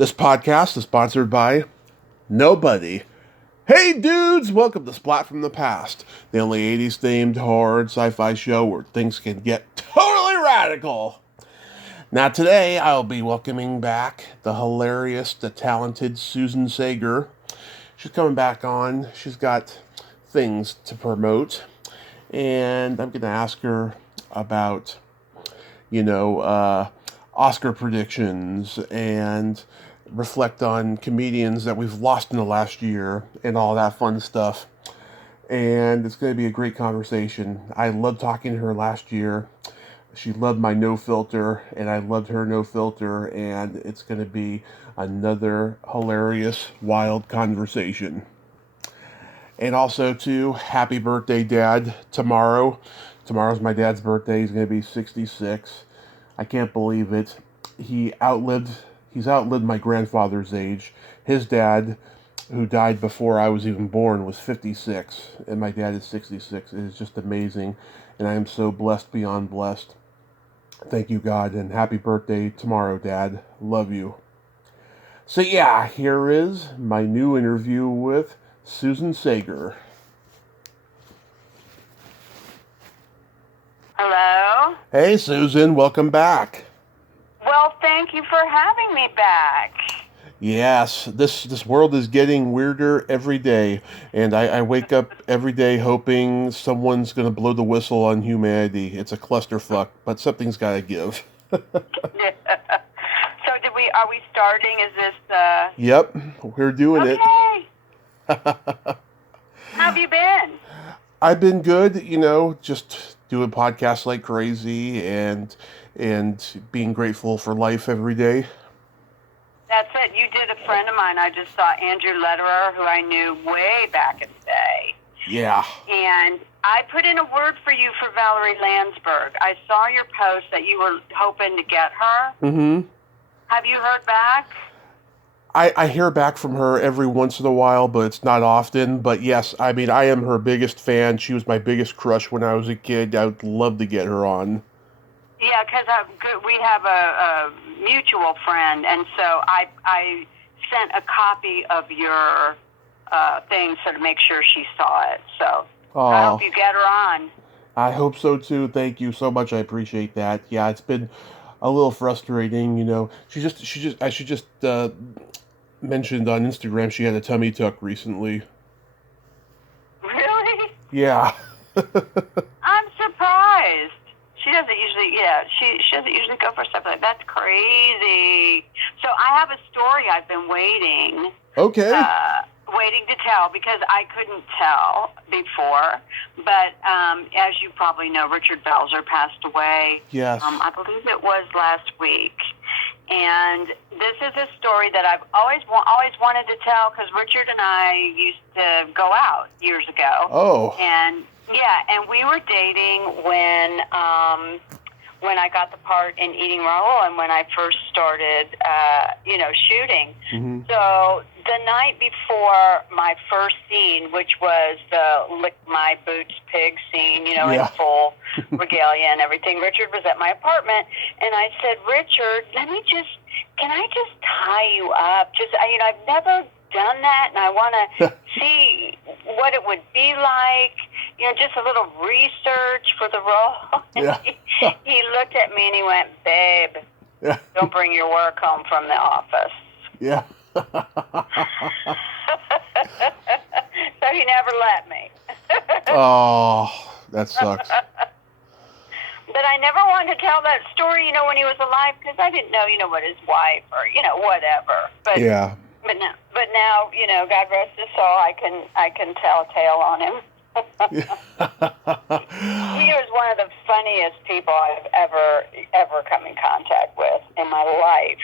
This podcast is sponsored by nobody. Hey dudes, welcome to Splat from the Past, the only 80s themed horror and sci-fi show where things can get totally radical. Now today I'll be welcoming back the hilarious, the talented Susan Saiger. She's coming back on. She's got things to promote, and I'm going to ask her about, Oscar predictions and reflect on comedians that we've lost in the last year and all that fun stuff. And it's going to be a great conversation. I loved talking to her last year. She loved my no filter, and I loved her no filter, and it's going to be another hilarious, wild conversation. And also, too, happy birthday, Dad, tomorrow. Tomorrow's my dad's birthday. He's going to be 66. I can't believe it. He's outlived my grandfather's age. His dad, who died before I was even born, was 56, and my dad is 66. It is just amazing, and I am so blessed beyond blessed. Thank you, God, and happy birthday tomorrow, Dad. Love you. So yeah, here is my new interview with Susan Saiger. Hello? Hey, Susan, welcome back. Well, thank you for having me back. Yes, this world is getting weirder every day, and I wake up every day hoping someone's going to blow the whistle on humanity. It's a clusterfuck, but something's got to give. So are we starting? Is this, Yep, we're doing it. Okay. How have you been? I've been good, just doing podcasts like crazy and being grateful for life every day. That's it. You did a friend of mine. I just saw Andrew Lederer, who I knew way back in the day. Yeah. And I put in a word for you for Valerie Landsberg. I saw your post that you were hoping to get her. Mm-hmm. Have you heard back? I hear back from her every once in a while, but it's not often. But yes, I mean, I am her biggest fan. She was my biggest crush when I was a kid. I would love to get her on. Yeah, because we have a mutual friend, and so I sent a copy of your thing so to make sure she saw it. So I hope you get her on. I hope so too. Thank you so much. I appreciate that. Yeah, it's been a little frustrating, She just mentioned on Instagram she had a tummy tuck recently. Really? Yeah. I'm surprised. She doesn't usually, she doesn't usually go for stuff like that. That's crazy. So I have a story I've been waiting. Okay. Waiting to tell because I couldn't tell before. But as you probably know, Richard Belzer passed away. Yes. I believe it was last week. And this is a story that I've always wanted to tell because Richard and I used to go out years ago. Oh. And we were dating when I got the part in Eating Raoul and when I first started, shooting. Mm-hmm. So the night before my first scene, which was the lick my boots pig scene, in full regalia and everything, Richard was at my apartment, and I said, Richard, can I just tie you up? I've never done that, and I want to see what it would be like, just a little research for the role. Yeah. He looked at me and he went, babe, don't bring your work home from the office. Yeah. So he never let me. Oh, that sucks. But I never wanted to tell that story, when he was alive, because I didn't know, what his wife or, whatever. But yeah. But now, God rest his soul, I can tell a tale on him. He was one of the funniest people I've ever come in contact with in my life.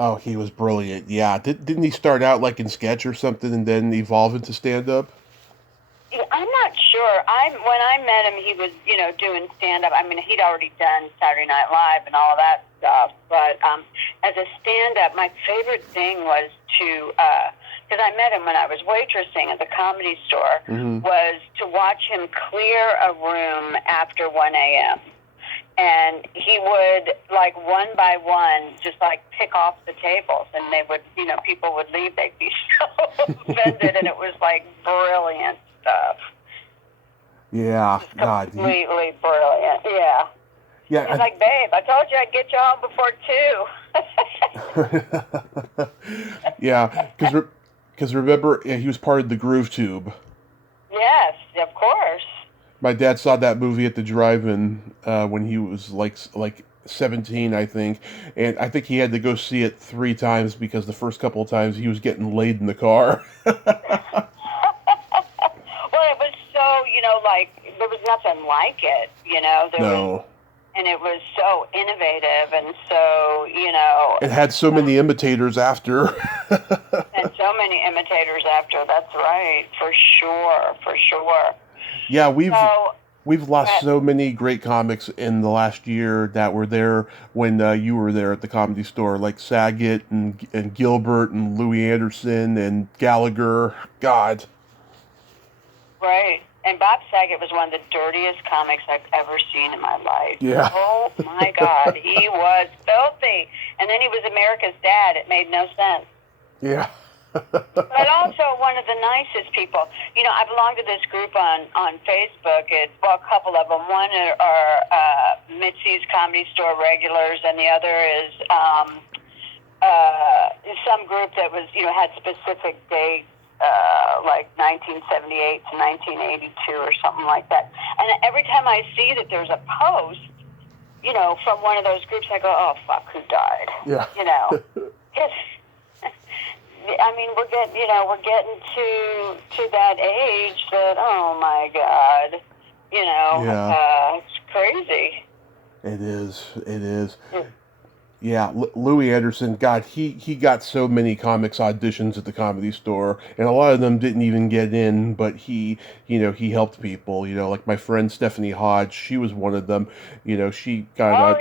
Oh, he was brilliant. Yeah. Didn't he start out like in sketch or something and then evolve into stand-up? I'm not sure. When I met him, he was, doing stand-up. I mean, he'd already done Saturday Night Live and all of that stuff. But as a stand-up, my favorite thing was to, because I met him when I was waitressing at the Comedy Store, was to watch him clear a room after 1 a.m. And he would, like, one by one, just, like, pick off the tables. And they would, people would leave. They'd be so offended. And it was, like, brilliant stuff. Yeah, just God. Completely brilliant, yeah. Yeah. He's like, babe, I told you I'd get you home before 2. Yeah, because remember, he was part of the Groove Tube. Yes, of course. My dad saw that movie at the drive-in when he was like 17, I think, and I think he had to go see it 3 times because the first couple of times he was getting laid in the car. Well, it was so, like, there was nothing like it, No. And it was so innovative and so, It had so many imitators after. And so many imitators after, that's right, for sure. Yeah, we've lost so many great comics in the last year that were there when you were there at the Comedy Store, like Saget and Gilbert and Louis Anderson and Gallagher. God. Right. And Bob Saget was one of the dirtiest comics I've ever seen in my life. Yeah. Oh, my God. He was filthy. And then he was America's dad. It made no sense. Yeah. But also one of the nicest people. I belong to this group on Facebook. It's, a couple of them. One are Mitzi's Comedy Store regulars, and the other is some group that was, had specific dates. Like 1978 to 1982 or something like that. And every time I see that there's a post, from one of those groups, I go, oh, fuck, who died? Yeah. I mean, we're getting to that age that, oh, my God, it's crazy. It is. Yeah, Louis Anderson, God, he got so many comics auditions at the Comedy Store, and a lot of them didn't even get in, but he helped people, like my friend Stephanie Hodge, she was one of them, she got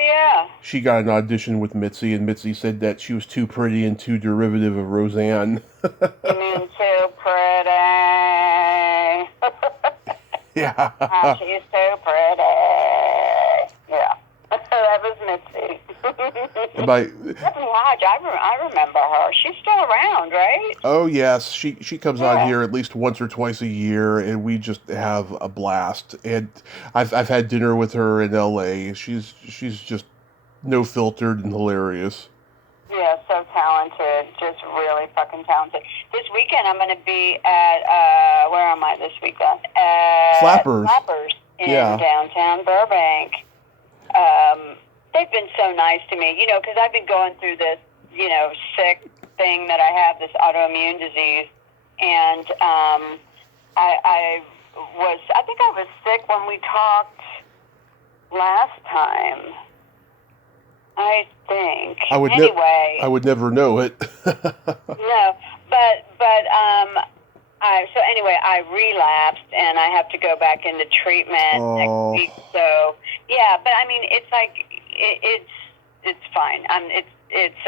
she got an audition with Mitzi, and Mitzi said that she was too pretty and too derivative of Roseanne. You mean too pretty? Yeah. She's too pretty. Yeah. That was Mitzi. Stephanie Hodge, I remember her. She's still around, right? Oh yes, she comes on here at least once or twice a year, and we just have a blast. And I've had dinner with her in L.A. She's just no filtered and hilarious. Yeah, so talented, just really fucking talented. This weekend I'm going to be at where am I this weekend? Flappers in downtown Burbank. They've been so nice to me, because I've been going through this, sick thing that I have, this autoimmune disease, and I think I was sick when we talked last time. I think. I would never know it. No, but so anyway, I relapsed and I have to go back into treatment next week. So yeah, but I mean, it's like it's fine. It's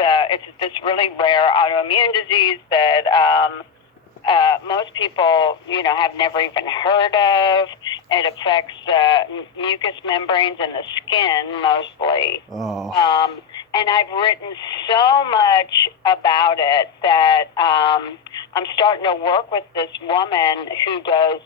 this really rare autoimmune disease that most people have never even heard of. It affects mucous membranes in the skin mostly. And I've written so much about it that I'm starting to work with this woman who does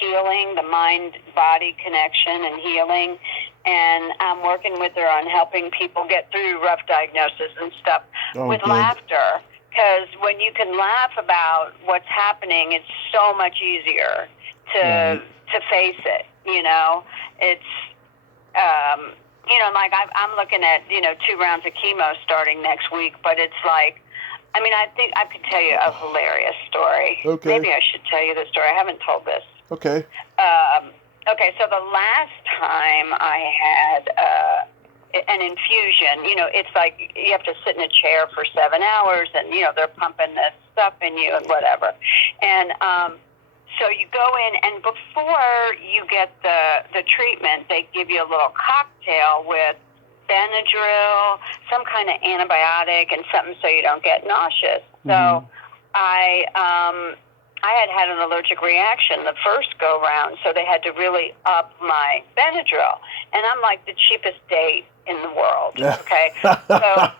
healing, the mind-body connection and healing, and I'm working with her on helping people get through rough diagnosis and stuff with laughter. Because when you can laugh about what's happening, it's so much easier to face it. It's like I'm looking at 2 rounds of chemo starting next week, but it's like, I mean, I think I could tell you a hilarious story. Okay. Maybe I should tell you this story. I haven't told this. Okay. Okay, so the last time I had an infusion, it's like you have to sit in a chair for 7 hours, and they're pumping this stuff in you and whatever. And so you go in, and before you get the treatment, they give you a little cocktail with Benadryl, some kind of antibiotic, and something so you don't get nauseous. So I I had an allergic reaction the first go round, so they had to really up my Benadryl. And I'm like the cheapest date in the world. Okay, so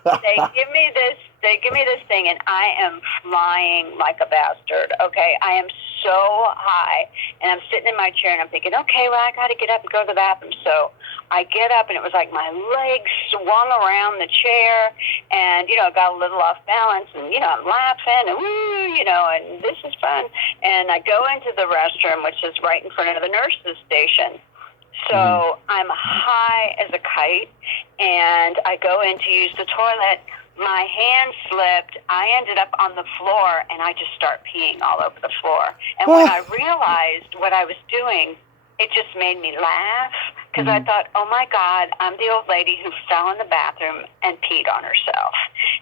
they give me this thing, and I am flying like a bastard. Okay, I am so high, and I'm sitting in my chair, and I'm thinking, okay, well, I got to get up and go to the bathroom. So I get up, and it was like my legs swung around the chair, and got a little off balance, and I'm laughing, and woo, and this is fun. And I go into the restroom, which is right in front of the nurse's station. So I'm high as a kite, and I go in to use the toilet. My hand slipped. I ended up on the floor, and I just start peeing all over the floor. And when I realized what I was doing, it just made me laugh, because I thought, oh, my God, I'm the old lady who fell in the bathroom and peed on herself.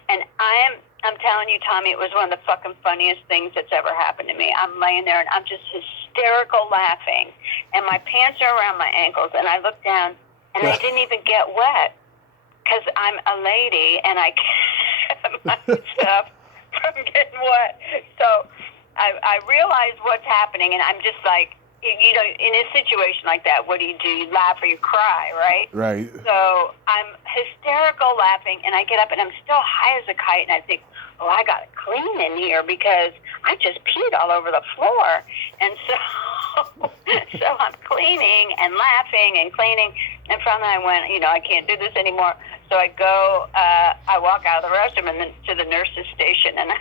And I'm telling you, Tommy, it was one of the fucking funniest things that's ever happened to me. I'm laying there, and I'm just hysterical laughing, and my pants are around my ankles, and I look down, and I didn't even get wet, because I'm a lady, and I kept my stuff from getting wet. So I realize what's happening, and I'm just like, in a situation like that, what do? You laugh or you cry, right? Right. So I'm hysterical laughing, and I get up, and I'm still high as a kite, and I think, oh, I got to clean in here, because I just peed all over the floor. And so I'm cleaning and laughing and cleaning, and finally I went, I can't do this anymore. So I go, I walk out of the restroom and then to the nurse's station, and I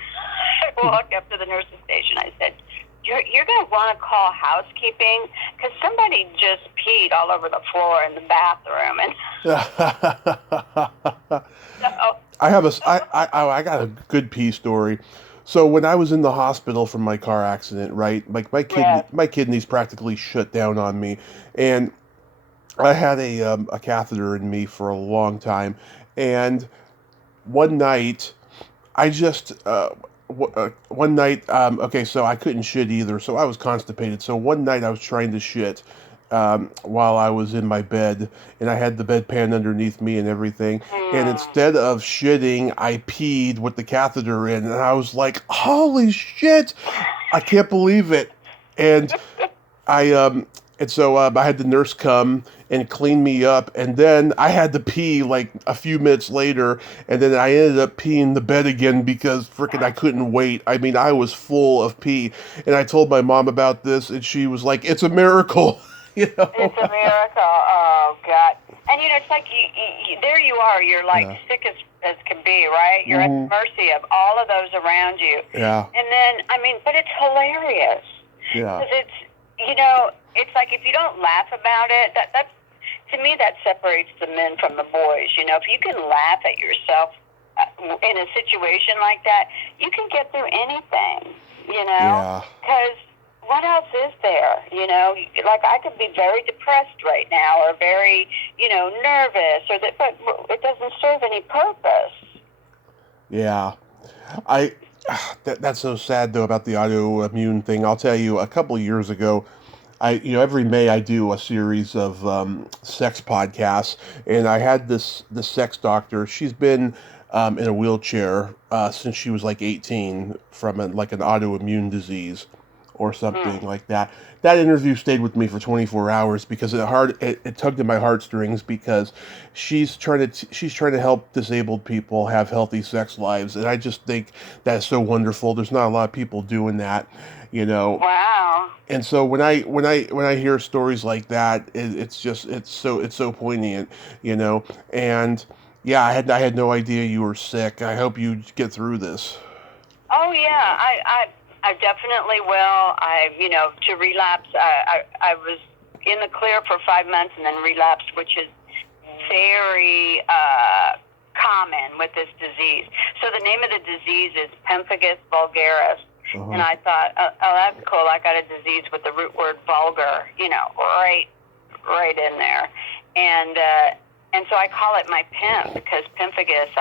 walk up to the nurse's station. I said, you're going to want to call housekeeping, because somebody just peed all over the floor in the bathroom. And so, I got a good pee story. So when I was in the hospital from my car accident, right, like my kidneys practically shut down on me, and I had a catheter in me for a long time, and one night I just one night, okay, so I couldn't shit either, so I was constipated. So one night I was trying to shit while I was in my bed, and I had the bedpan underneath me and everything. And instead of shitting, I peed with the catheter in, and I was like, "Holy shit! I can't believe it!" And so I had the nurse come and clean me up, and then I had to pee like a few minutes later, and then I ended up peeing the bed again because frickin' I couldn't wait. I mean, I was full of pee, and I told my mom about this, and she was like, "It's a miracle." It's a miracle. Oh, God. And, it's like there you are. You're like sick as can be, right? You're at the mercy of all of those around you. Yeah. And then, but it's hilarious. Yeah. Because it's, it's like if you don't laugh about it, that's, to me, that separates the men from the boys. If you can laugh at yourself in a situation like that, you can get through anything, Yeah. Because what else is there? Like I could be very depressed right now, or very, nervous, but it doesn't serve any purpose. Yeah. That's so sad though about the autoimmune thing. I'll tell you, a couple of years ago, every May I do a series of sex podcasts, and I had this sex doctor. She's been in a wheelchair since she was like 18 from an autoimmune disease or something like that. That interview stayed with me for 24 hours because it tugged at my heartstrings, because she's trying to help disabled people have healthy sex lives, and I just think that's so wonderful. There's not a lot of people doing that, Wow. And so when I hear stories like that, it's so poignant, And yeah, I had no idea you were sick. I hope you get through this. Oh yeah, I definitely will. To relapse, I was in the clear for 5 months and then relapsed, which is very common with this disease. So the name of the disease is pemphigus vulgaris. And I thought, oh, that's cool. I got a disease with the root word vulgar, right in there. And so I call it my pimp, because pemphigus,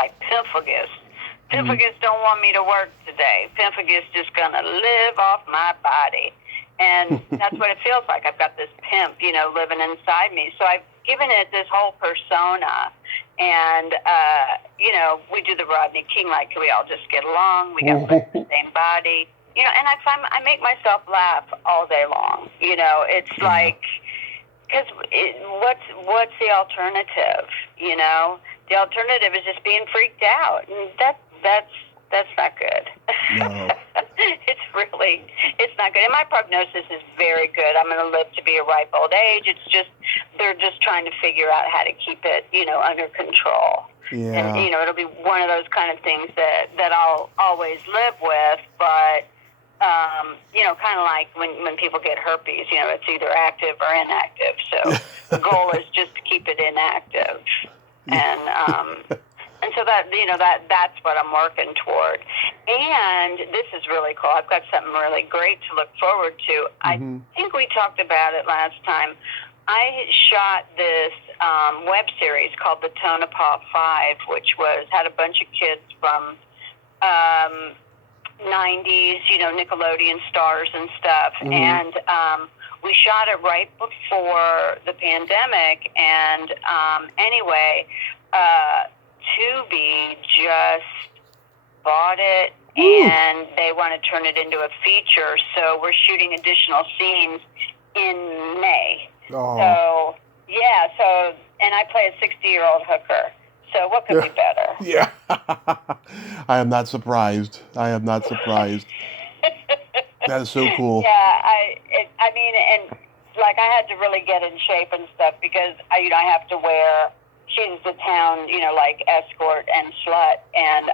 Pemphigus don't want me to work today. Pemphigus just going to live off my body. And that's what it feels like. I've got this pimp, living inside me. So I've given it this whole persona. And, we do the Rodney King, like, we all just get along. We got the same body. you know, and I make myself laugh all day long. You know, it's like, because what's the alternative? You know, the alternative is just being freaked out, and that's not good. No. It's not good. And my prognosis is very good. I'm going to live to be a ripe old age. It's just, they're just trying to figure out how to keep it, you know, under control. Yeah. And, you know, it'll be one of those kind of things that I'll always live with, but, you know, kind of like when people get herpes, you know, it's either active or inactive. So the goal is just to keep it inactive. And so that, you know, that's what I'm working toward. And this is really cool. I've got something really great to look forward to. I think we talked about it last time. I shot this web series called The Tonopah Five, which had a bunch of kids from 90s, you know, Nickelodeon stars and stuff. And we shot it right before the pandemic. And anyway, Tubi just bought it, and they want to turn it into a feature. So we're shooting additional scenes in May. Oh. So, yeah, and I play a 60-year-old hooker. So what could be better? Yeah. I am not surprised. That is so cool. Yeah, I mean, and like I had to really get in shape and stuff because I have to wear. She's the town, you know, like escort and slut, and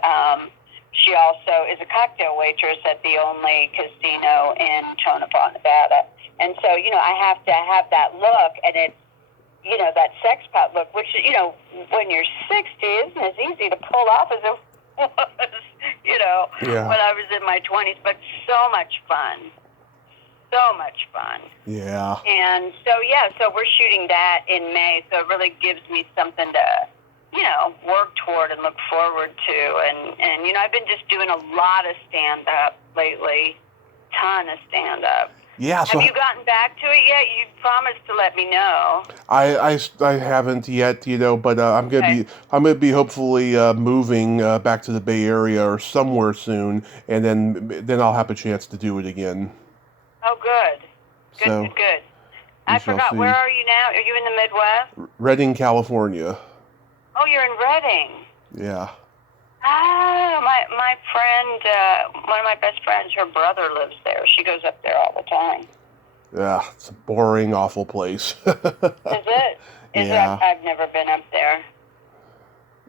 she also is a cocktail waitress at the only casino in Tonopah, Nevada. And so, you know, I have to have that look, and it's, you know, that sex pot look, which, you know, when you're 60 isn't as easy to pull off as it was, you know, when I was in my 20s, but so much fun. So much fun. Yeah. And so we're shooting that in May, so it really gives me something to, you know, work toward and look forward to. And you know, I've been just doing a lot of stand-up lately, ton of stand-up. Yeah. So have you gotten back to it yet? You promised to let me know. I haven't yet, you know, but I'm gonna be hopefully moving back to the Bay Area or somewhere soon, and then I'll have a chance to do it again. Oh, good. Good. I forgot. Where are you now? Are you in the Midwest? Redding, California. Oh, you're in Redding. Yeah. Ah, my friend, one of my best friends, her brother lives there. She goes up there all the time. Yeah, it's a boring, awful place. Is it? I've never been up there.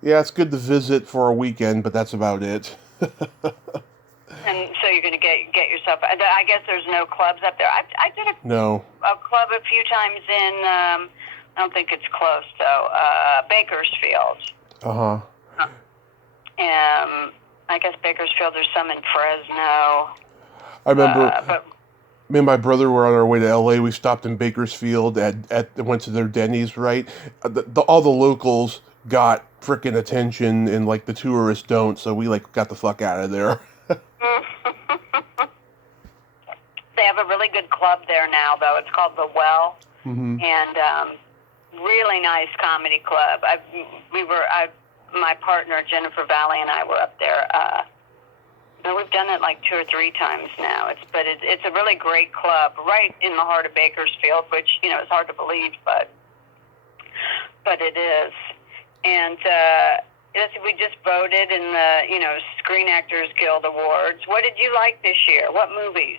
Yeah, it's good to visit for a weekend, but that's about it. And so you're going to get yourself. I guess there's no clubs up there. I did a club a few times in. I don't think it's close though. Bakersfield. I guess Bakersfield. There's some in Fresno. I remember. Me and my brother were on our way to L.A. We stopped in Bakersfield went to their Denny's. Right, all the locals got frickin' attention, and like the tourists don't. So we like got the fuck out of there. They have a really good club there now, though. It's called The Well, and really nice comedy club. My partner Jennifer Valley and I were up there. We've done it like 2 or 3 times now. It's a really great club, right in the heart of Bakersfield, which you know is hard to believe, but it is. And we just voted in the Screen Actors Guild Awards. What did you like this year? What movies?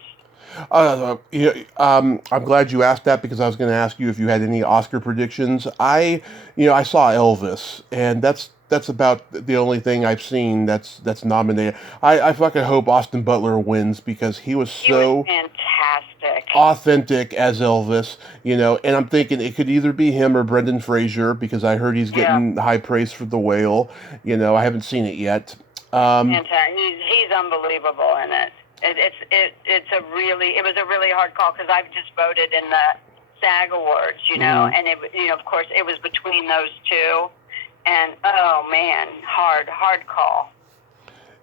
I'm glad you asked that because I was going to ask you if you had any Oscar predictions. I saw Elvis, and that's about the only thing I've seen that's nominated. I fucking hope Austin Butler wins because he was so fantastic, authentic as Elvis, you know. And I'm thinking it could either be him or Brendan Fraser because I heard he's getting high praise for The Whale. You know, I haven't seen it yet. Fantastic. He's unbelievable in it. It was a really hard call because I've just voted in the SAG Awards, you know, and of course it was between those two, and oh man, hard call.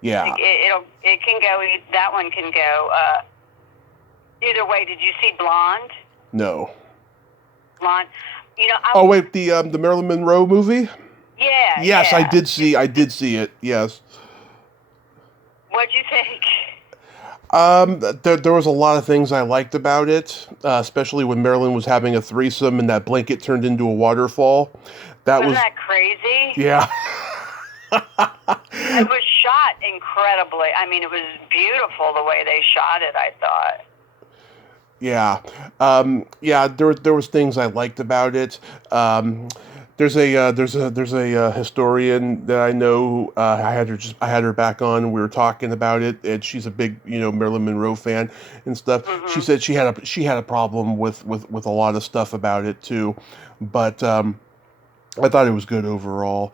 Yeah. It can go. That one can go either way. Did you see Blonde? No. Blonde. You know. The Marilyn Monroe movie. Yeah. Yes, yeah. I did see it. Yes. What'd you think? There was a lot of things I liked about it, especially when Marilyn was having a threesome and that blanket turned into a waterfall. That Wasn't was, that crazy? yeah. It was shot incredibly. I mean, it was beautiful the way they shot it, I thought. Yeah, yeah. There was things I liked about it. There's a historian that I know. I had her back on. And we were talking about it, and she's a big Marilyn Monroe fan and stuff. She Mm-hmm. said she had a problem with a lot of stuff about it too, but I thought it was good overall.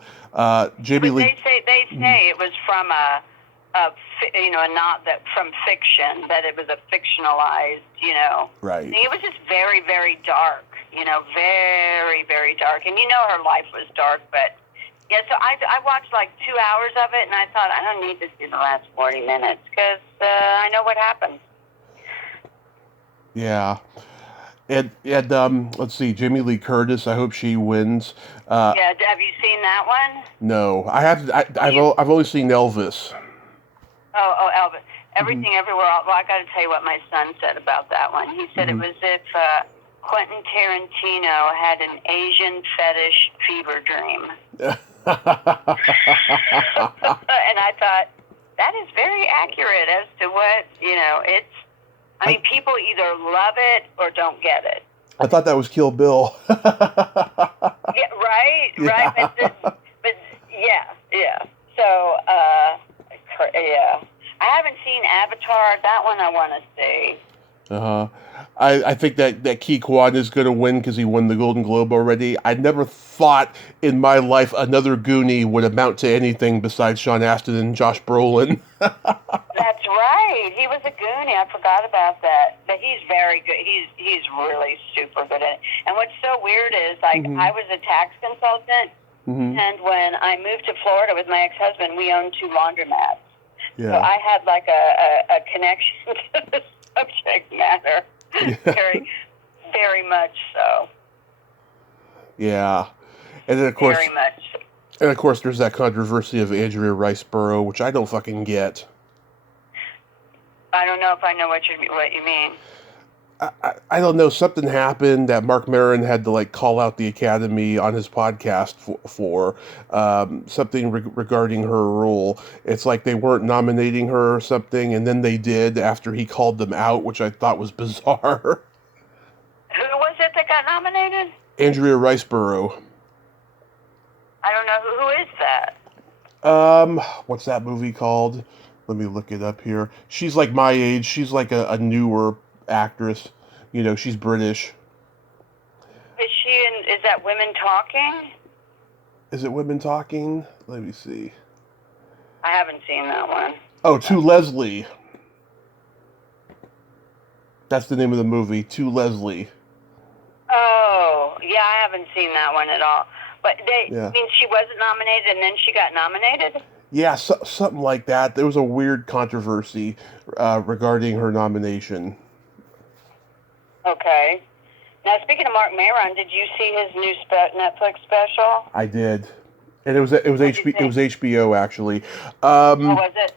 Jamie But Lee. they say it was from not that from fiction, that it was a fictionalized. Right. It was just very, very dark. Very, very dark. And her life was dark, but yeah. So I watched like 2 hours of it, and I thought I don't need to see the last 40 minutes because I know what happened. Yeah. And let's see, Jamie Lee Curtis. I hope she wins. Yeah, have you seen that one? No, I have. I've only seen Elvis. Oh, Elvis. Everything, Everywhere. Well, I got to tell you what my son said about that one. He said it was if Quentin Tarantino had an Asian fetish fever dream. And I thought that is very accurate as to what it's. I mean, people either love it or don't get it. I thought that was Kill Bill. Yeah, right, Yeah. but yeah. So, yeah, I haven't seen Avatar. That one I want to see. Uh-huh. I think that Key Kwan is going to win because he won the Golden Globe already. I never thought in my life another Goonie would amount to anything besides Sean Astin and Josh Brolin. That's right. He was a Goonie. I forgot about that. But he's very good. He's really super good at it. And what's so weird is, like, I was a tax consultant, and when I moved to Florida with my ex-husband, we owned 2 laundromats. Yeah. So I had like a connection to the subject matter. Very, very much so. Yeah. And then of course, Very much. and of course, there's that controversy of Andrea Riceborough, which I don't fucking get. I don't know if I know what you mean. I don't know. Something happened that Mark Maron had to like call out the Academy on his podcast for something regarding her role. It's like they weren't nominating her or something, and then they did after he called them out, which I thought was bizarre. Who was it that got nominated? Andrea Riceborough. I don't know who is that. What's that movie called? Let me look it up here. She's like my age. She's like a newer actress. She's British. Is that Women Talking? Is it Women Talking? Let me see. I haven't seen that one. Oh, To Leslie. That's the name of the movie, To Leslie. Oh, yeah, I haven't seen that one at all. But mean she wasn't nominated and then she got nominated? Yeah, something like that. There was a weird controversy regarding her nomination. Okay. Now, speaking of Mark Maron, did you see his new Netflix special? I did, and it was HBO actually. What was it?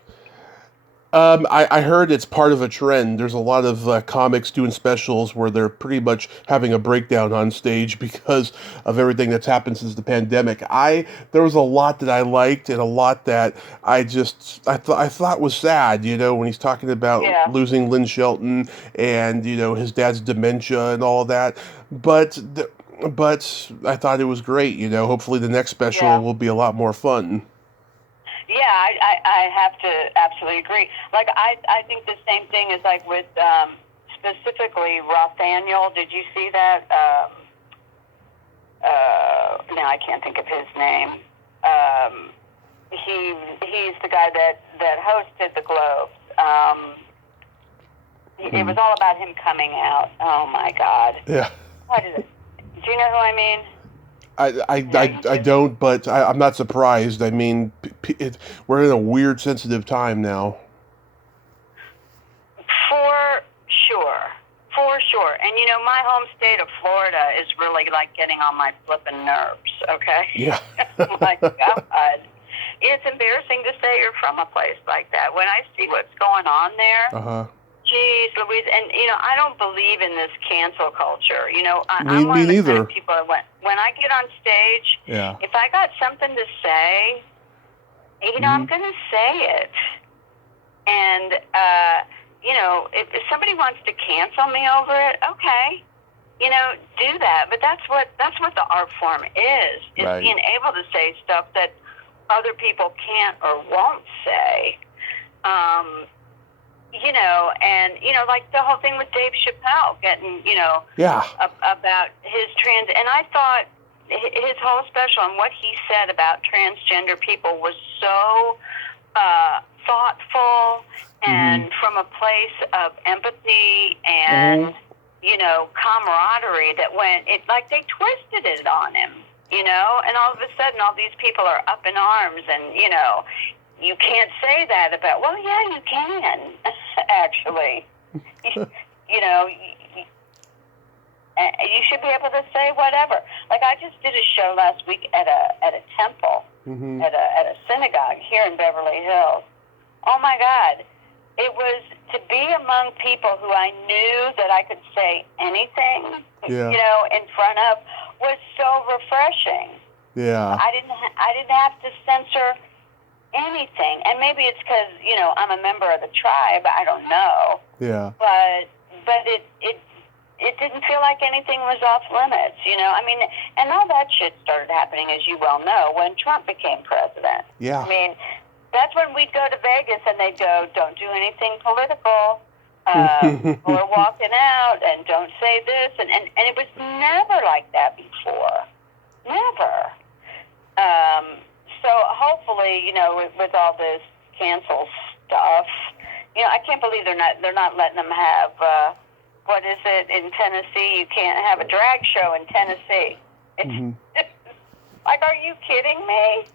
I heard it's part of a trend. There's a lot of comics doing specials where they're pretty much having a breakdown on stage because of everything that's happened since the pandemic. There was a lot that I liked and a lot that I thought was sad. When he's talking about losing Lynn Shelton and his dad's dementia and all of that. But I thought it was great. Hopefully the next special will be a lot more fun. Yeah, I have to absolutely agree. Like, I think the same thing is like with specifically Rothaniel. Did you see that? Now I can't think of his name. He's the guy that hosted the Globes. It was all about him coming out. Oh my God. Yeah. What is it? Do you know who I mean? I don't, but I'm not surprised. I mean, we're in a weird, sensitive time now. For sure. And my home state of Florida is really like getting on my flippin' nerves, okay? Yeah. My God. it's embarrassing to say you're from a place like that. When I see what's going on there, geez, Louise, and I don't believe in this cancel culture. I'm one of the kind of people that when I get on stage, if I got something to say, I'm going to say it. And if somebody wants to cancel me over it, okay. Do that. But that's what the art form is being able to say stuff that other people can't or won't say. Like the whole thing with Dave Chappelle getting, about his trans. And I thought his whole special and what he said about transgender people was so thoughtful and from a place of empathy and, camaraderie that they twisted it on him, and all of a sudden all these people are up in arms and, you can't say that about, well, yeah, you can, actually. You should be able to say whatever. Like I just did a show last week at a temple, at a synagogue here in Beverly Hills. Oh my God. It was to be among people who I knew that I could say anything, in front of was so refreshing. Yeah. I didn't have to censor anything. And maybe it's because, I'm a member of the tribe. I don't know. Yeah. But it didn't feel like anything was off limits, and all that shit started happening, as you well know, when Trump became president. Yeah. That's when we'd go to Vegas and they'd go, don't do anything political, or walking out, and don't say this, and it was never like that before. Never. So hopefully, with all this cancel stuff, I can't believe they're not letting them have, what is it in Tennessee? You can't have a drag show in Tennessee. It's like, are you kidding me?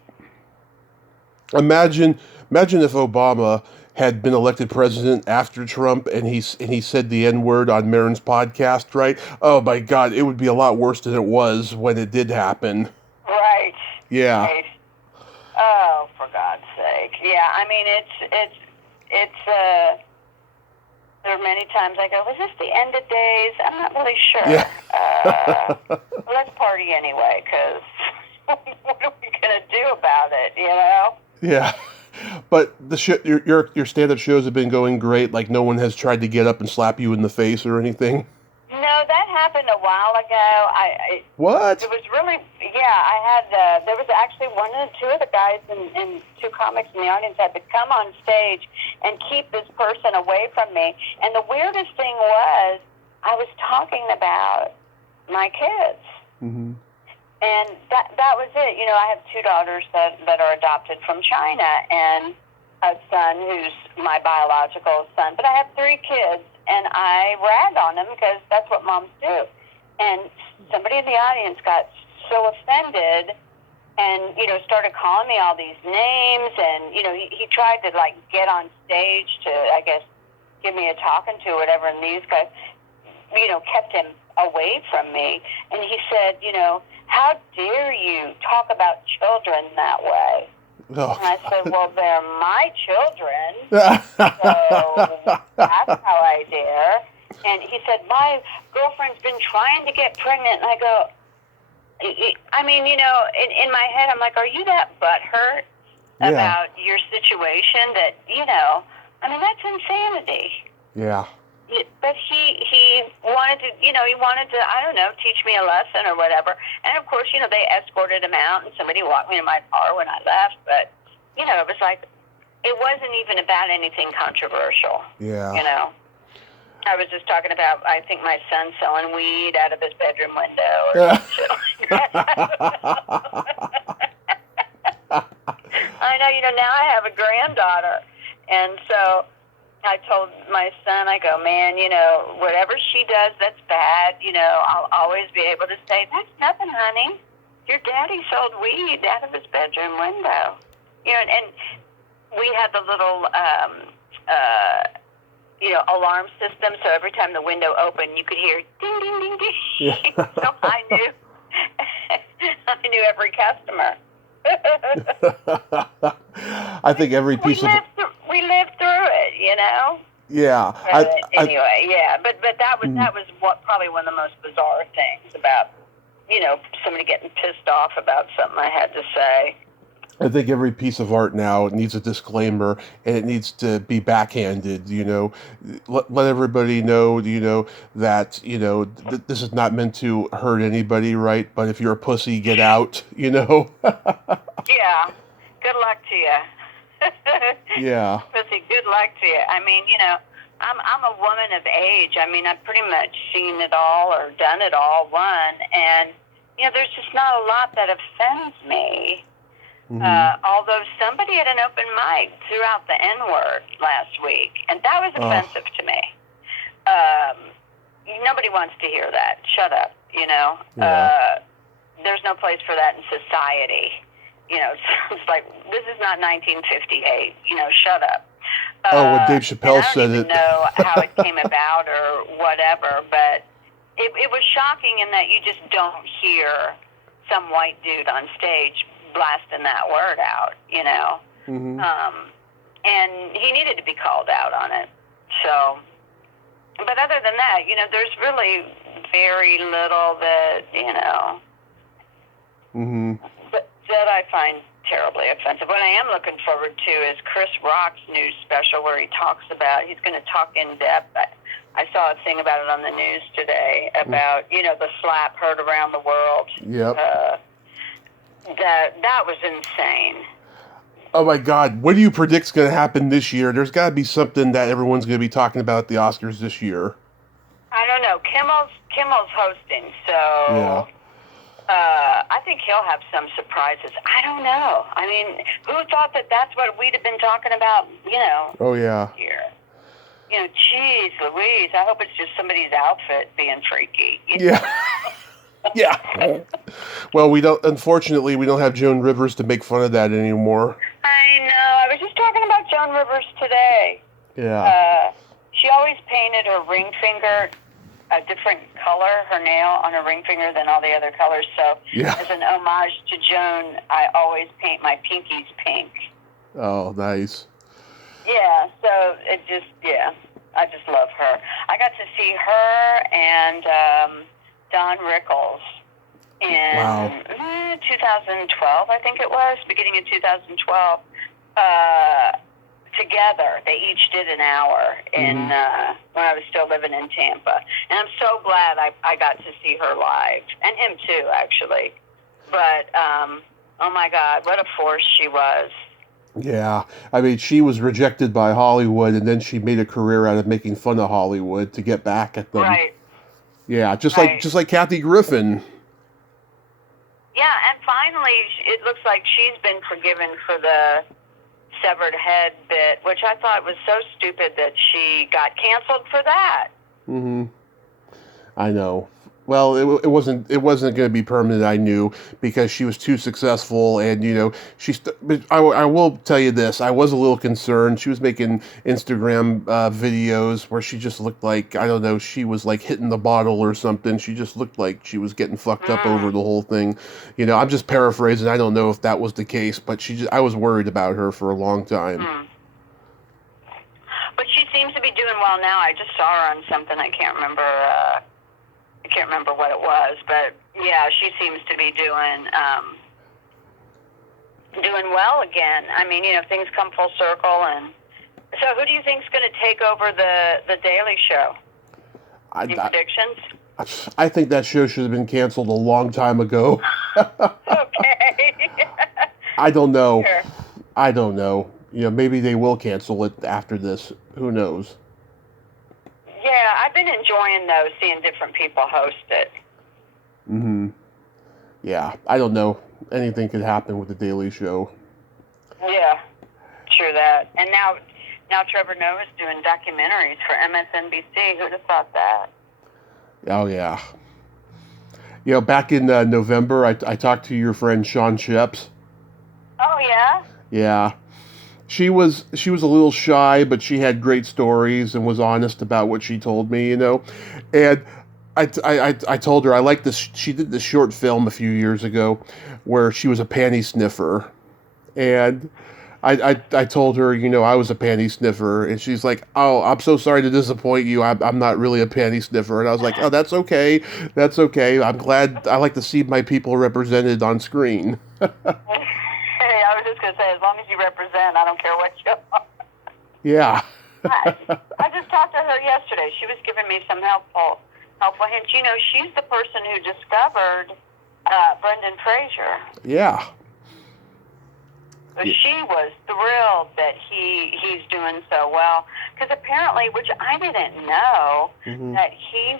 Imagine if Obama had been elected president after Trump and he said the N-word on Marin's podcast, right? Oh my God, it would be a lot worse than it was when it did happen. Right. Yeah. Right. Oh, for God's sake. Yeah, it's there are many times I go, was this the end of days? I'm not really sure. Yeah. Let's party anyway, because what are we going to do about it, Yeah. But your stand-up shows have been going great. Like no one has tried to get up and slap you in the face or anything. No, that happened a while ago. What? It was really, I had, there was actually two of the guys and two comics in the audience had to come on stage and keep this person away from me. And the weirdest thing was, I was talking about my kids. Mm-hmm. And that was it. I have two daughters that are adopted from China and a son who's my biological son. But I have three kids, and I rag on them because that's what moms do. And somebody in the audience got so offended and, started calling me all these names. And, he tried to, get on stage to, I guess, give me a talking to or whatever. And these guys, kept him away from me. And he said, how dare you talk about children that way? Oh. And I said, well, they're my children, so that's how I dare. And he said, my girlfriend's been trying to get pregnant. And I go, in my head, I'm like, are you that butthurt about your situation that, that's insanity. Yeah. But he wanted to, I don't know, teach me a lesson or whatever. And, of course, they escorted him out, and somebody walked me to my car when I left. But, it was like, it wasn't even about anything controversial. Yeah. I was just talking about, I think my son selling weed out of his bedroom window or shit like that. I know, now I have a granddaughter. And so I told my son, I go, man, whatever she does that's bad, I'll always be able to say, that's nothing, honey. Your daddy sold weed out of his bedroom window. And we had the little, alarm system, so every time the window opened, you could hear ding, ding, ding, ding. Yeah. So I knew every customer. I think every piece of we lived through it, you know. yeah. Anyway, yeah, but that Mm. was what probably one of the most bizarre things about, you know, somebody getting pissed off about something I had to say. I think every piece of art now needs a disclaimer, and it needs to be backhanded. You know, let everybody know. You know that this is not meant to hurt anybody, right? But if you're a pussy, get out. You know. Yeah. Good luck to you. Yeah. Pussy, good luck to you. I mean, you know, I'm a woman of age. I mean, I've pretty much seen it all or done it all, and you know, there's just not a lot that offends me. Mm-hmm. Although somebody at an open mic threw out the N-word last week, and that was offensive to me. Nobody wants to hear that. Shut up, you know. Yeah. There's no place for that in society. You know, it's like, this is not 1958. You know, shut up. Oh, when Dave Chappelle said I don't even it. know how it came about or whatever, but it was shocking in that you just don't hear some white dude on stage blasting that word out, you know. Mm-hmm. And he needed to be called out on it. So, but other than that, you know, there's really very little that, you know, Mm-hmm. that I find terribly offensive. What I am looking forward to is Chris Rock's new special where he talks about, he's going to talk in depth. I saw a thing about it on the news today about, you know, the slap heard around the world. Yep. That was insane. Oh my God! What do you predict's going to happen this year? There's got to be something that everyone's going to be talking about at the Oscars this year. I don't know. Kimmel's hosting, so Yeah. I think he'll have some surprises. I don't know. I mean, who thought that that's what we'd have been talking about? You know. Oh yeah. Here. You know, geez, Louise. I hope it's just somebody's outfit being freaky. Yeah. Yeah. Well, unfortunately, we don't have Joan Rivers to make fun of that anymore. I know. I was just talking about Joan Rivers today. Yeah. She always painted her ring finger a different color, her nail on her ring finger than all the other colors. So Yeah. as an homage to Joan, I always paint my pinkies pink. Oh, nice. Yeah, so I just love her. I got to see her and Don Rickles in 2012, I think it was, beginning of 2012. Together, they each did an hour in when I was still living in Tampa, and I'm so glad I got to see her live, and him too, actually. But oh my God, what a force she was! Yeah, I mean, she was rejected by Hollywood, and then she made a career out of making fun of Hollywood to get back at them. Right. Yeah, just like Kathy Griffin. Yeah, and finally, it looks like she's been forgiven for the severed head bit, which I thought was so stupid that she got canceled for that. Mm-hmm. I know. Well, it wasn't going to be permanent. I knew, because she was too successful, and but I will tell you this: I was a little concerned. She was making Instagram videos where she just looked like, I don't know, she was like hitting the bottle or something. She just looked like she was getting fucked up over the whole thing. You know, I'm just paraphrasing. I don't know if that was the case, but I was worried about her for a long time. But she seems to be doing well now. I just saw her on something. I can't remember what it was, but yeah, she seems to be doing well again. I mean, you know, things come full circle. And so, who do you think's going to take over the Daily Show? Any predictions? I think that show should have been canceled a long time ago. Okay. I don't know. Sure. I don't know. You know, maybe they will cancel it after this. Who knows? Yeah, I've been enjoying, though, seeing different people host it. Mm-hmm. Yeah, I don't know. Anything could happen with the Daily Show. Yeah, true that. And now Trevor Noah's doing documentaries for MSNBC. Who'd have thought that? Oh, yeah. You know, back in November, I talked to your friend Sean Sheps. Oh, yeah? Yeah. She was a little shy, but she had great stories and was honest about what she told me, you know. And I told her I like this. She did this short film a few years ago where she was a panty sniffer, and I told her, I was a panty sniffer, and she's like, "Oh, I'm so sorry to disappoint you. I'm not really a panty sniffer." And I was like, "Oh, that's okay. That's okay. I'm glad. I like to see my people represented on screen." Hey, I was just gonna say, as long as you represent, I don't care what you are. Yeah. I just talked to her yesterday. She was giving me some helpful hints. She's the person who discovered Brendan Fraser. Yeah. So she was thrilled that he's doing so well, because apparently, which I didn't know, that he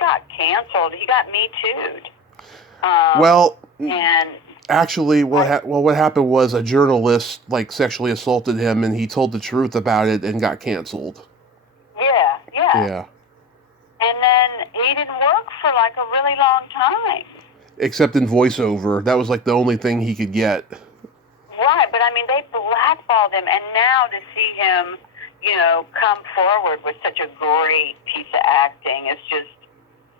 got canceled. He got Me Too'd. And actually, what happened was a journalist sexually assaulted him, and he told the truth about it and got canceled. Yeah. Yeah. And then he didn't work for a really long time. Except in voiceover. That was the only thing he could get. Right, but I mean, they blackballed him, and now to see him, come forward with such a great piece of acting, it's just,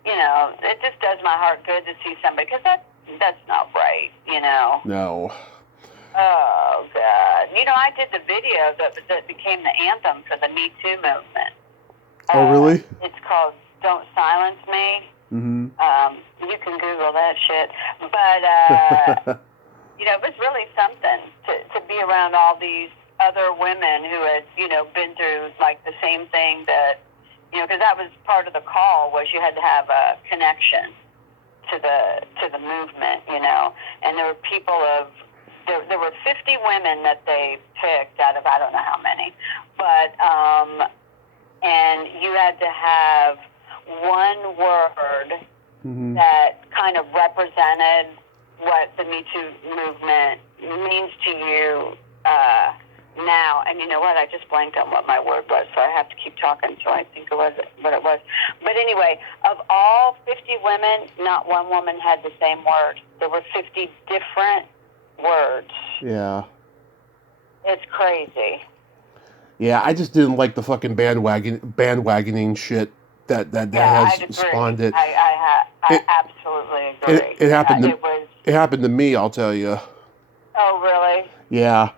it just does my heart good to see somebody, because that's not right, No. Oh, God. I did the video that became the anthem for the Me Too movement. Oh, really? It's called Don't Silence Me. You can Google that shit. But, it was really something to be around all these other women who had, been through the same thing that, because that was part of the call, was you had to have a connection to the movement, and there were people there were 50 women that they picked out of I don't know how many, but and you had to have one word that kind of represented what the Me Too movement means to you now. And you know what? I just blanked on what my word was, so I have to keep talking until I think it was what it was. But anyway, of all 50 women, not one woman had the same word. There were 50 different words. Yeah. It's crazy. Yeah, I just didn't like the fucking bandwagoning shit that has spawned it. I absolutely agree. It happened to me, I'll tell you. Oh, really? Yeah.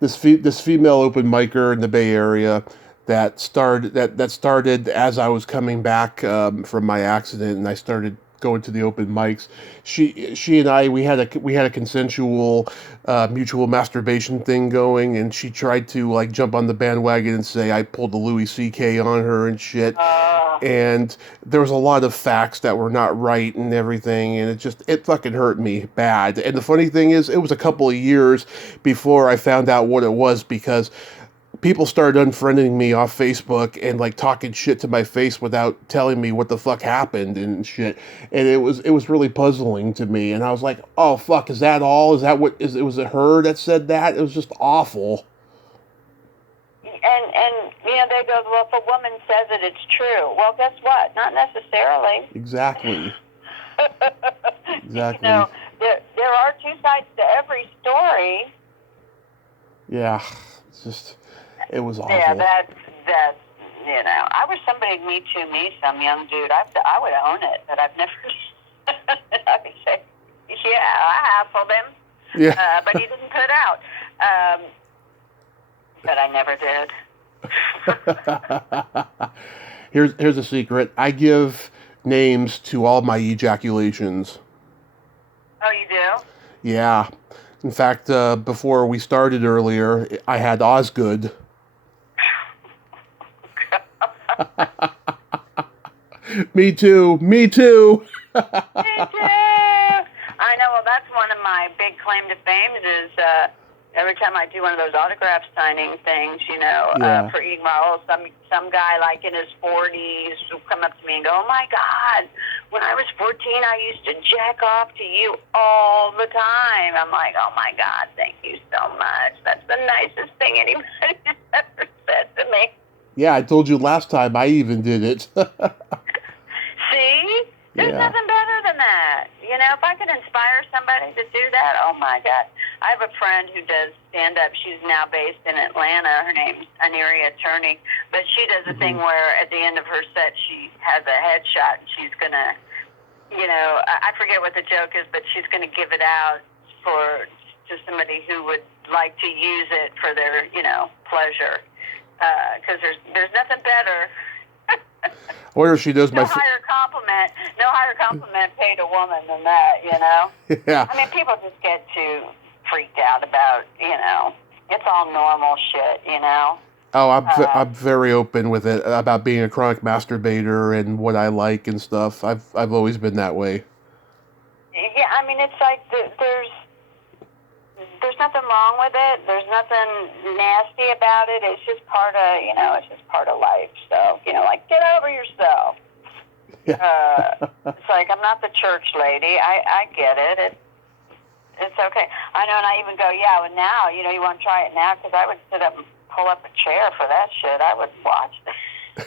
This female open micer in the Bay Area that started as I was coming back from my accident, and I started going to the open mics. She and I we had a consensual mutual masturbation thing going, and she tried to jump on the bandwagon and say I pulled the Louis C.K. on her and shit. And there was a lot of facts that were not right and everything, and it fucking hurt me bad. And the funny thing is, it was a couple of years before I found out what it was, because people started unfriending me off Facebook and talking shit to my face without telling me what the fuck happened and shit. And it was really puzzling to me. And I was like, oh fuck, is that all? Was it her that said that? It was just awful. And they go, well, if a woman says it, it's true. Well, guess what? Not necessarily. Exactly. Exactly. There are two sides to every story. Yeah, it was awful. Yeah, that's I wish somebody'd Me some young dude. I would own it, but I've never. I would say, yeah, I hassled him. Yeah. But he didn't put out. But I never did. Here's a secret. I give names to all my ejaculations. Oh, you do? Yeah. In fact, before we started earlier, I had Osgood. Me too. Me too. Me too. I know. Well, that's one of my big claim to fame is every time I do one of those autograph signing things, for Eden Marl, some guy in his 40s will come up to me and go, "Oh my God, when I was 14, I used to jack off to you all the time." I'm like, "Oh my God, thank you so much. That's the nicest thing anybody has ever said to me." Yeah, I told you last time I even did it. See? There's nothing better than that. If I could inspire somebody to do that, oh my God. I have a friend who does stand-up. She's now based in Atlanta. Her name's Aneri Attorney. But she does a thing where at the end of her set, she has a headshot, and she's gonna, I forget what the joke is, but she's gonna give it out to somebody who would like to use it for their, pleasure. Because there's nothing better. I wonder if she knows no higher compliment paid a woman than that, Yeah. I mean, people just get too freaked out about, it's all normal shit, Oh, I'm very open with it about being a chronic masturbator and what I like and stuff. I've always been that way. Yeah, I mean, it's like there's nothing wrong with it. There's nothing nasty about it. It's just part of, life. So, like, get over yourself. Yeah. It's like, I'm not the church lady. I get it. It's okay. I know, and I even go, yeah, well, now, you want to try it now? Because I would sit up and pull up a chair for that shit. I would watch this.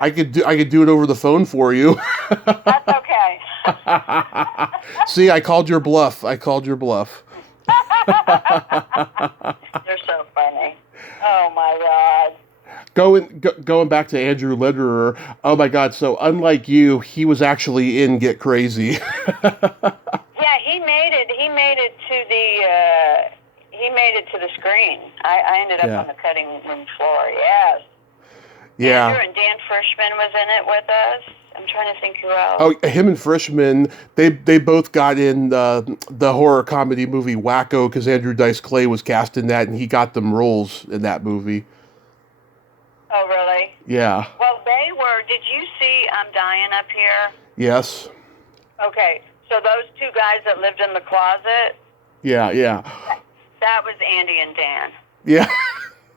I could do it over the phone for you. That's okay. See, I called your bluff. You're so funny. Oh my God. Going back to Andrew Lederer. Oh my God. So unlike you, he was actually in Get Crazy. Yeah, he made it to the screen. I ended up on the cutting room floor. Yes. Yeah. Andrew and Dan Frischman was in it with us. I'm trying to think who else. Oh, him and Frischman, they both got in the horror comedy movie Wacko because Andrew Dice Clay was cast in that, and he got them roles in that movie. Oh, really? Yeah. Well, they were. Did you see I'm Dying Up Here? Yes. Okay, so those two guys that lived in the closet? Yeah. That was Andy and Dan. Yeah.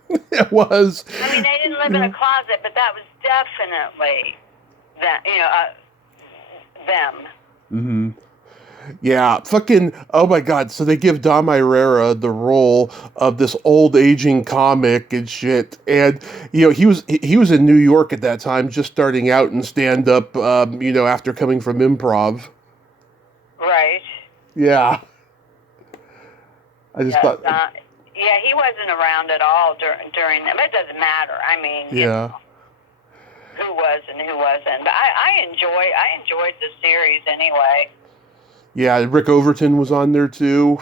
It was. I mean, they didn't live in a closet, but that was definitely them. Mm-hmm. Yeah, fucking, oh my God. So they give Dom Irrera the role of this old aging comic and shit. And, he was in New York at that time, just starting out in stand-up, after coming from improv. Right. Yeah. I just thought... yeah, he wasn't around at all during that. But it doesn't matter. I mean, yeah. Who was and who wasn't. But I enjoyed the series anyway. Yeah, Rick Overton was on there too.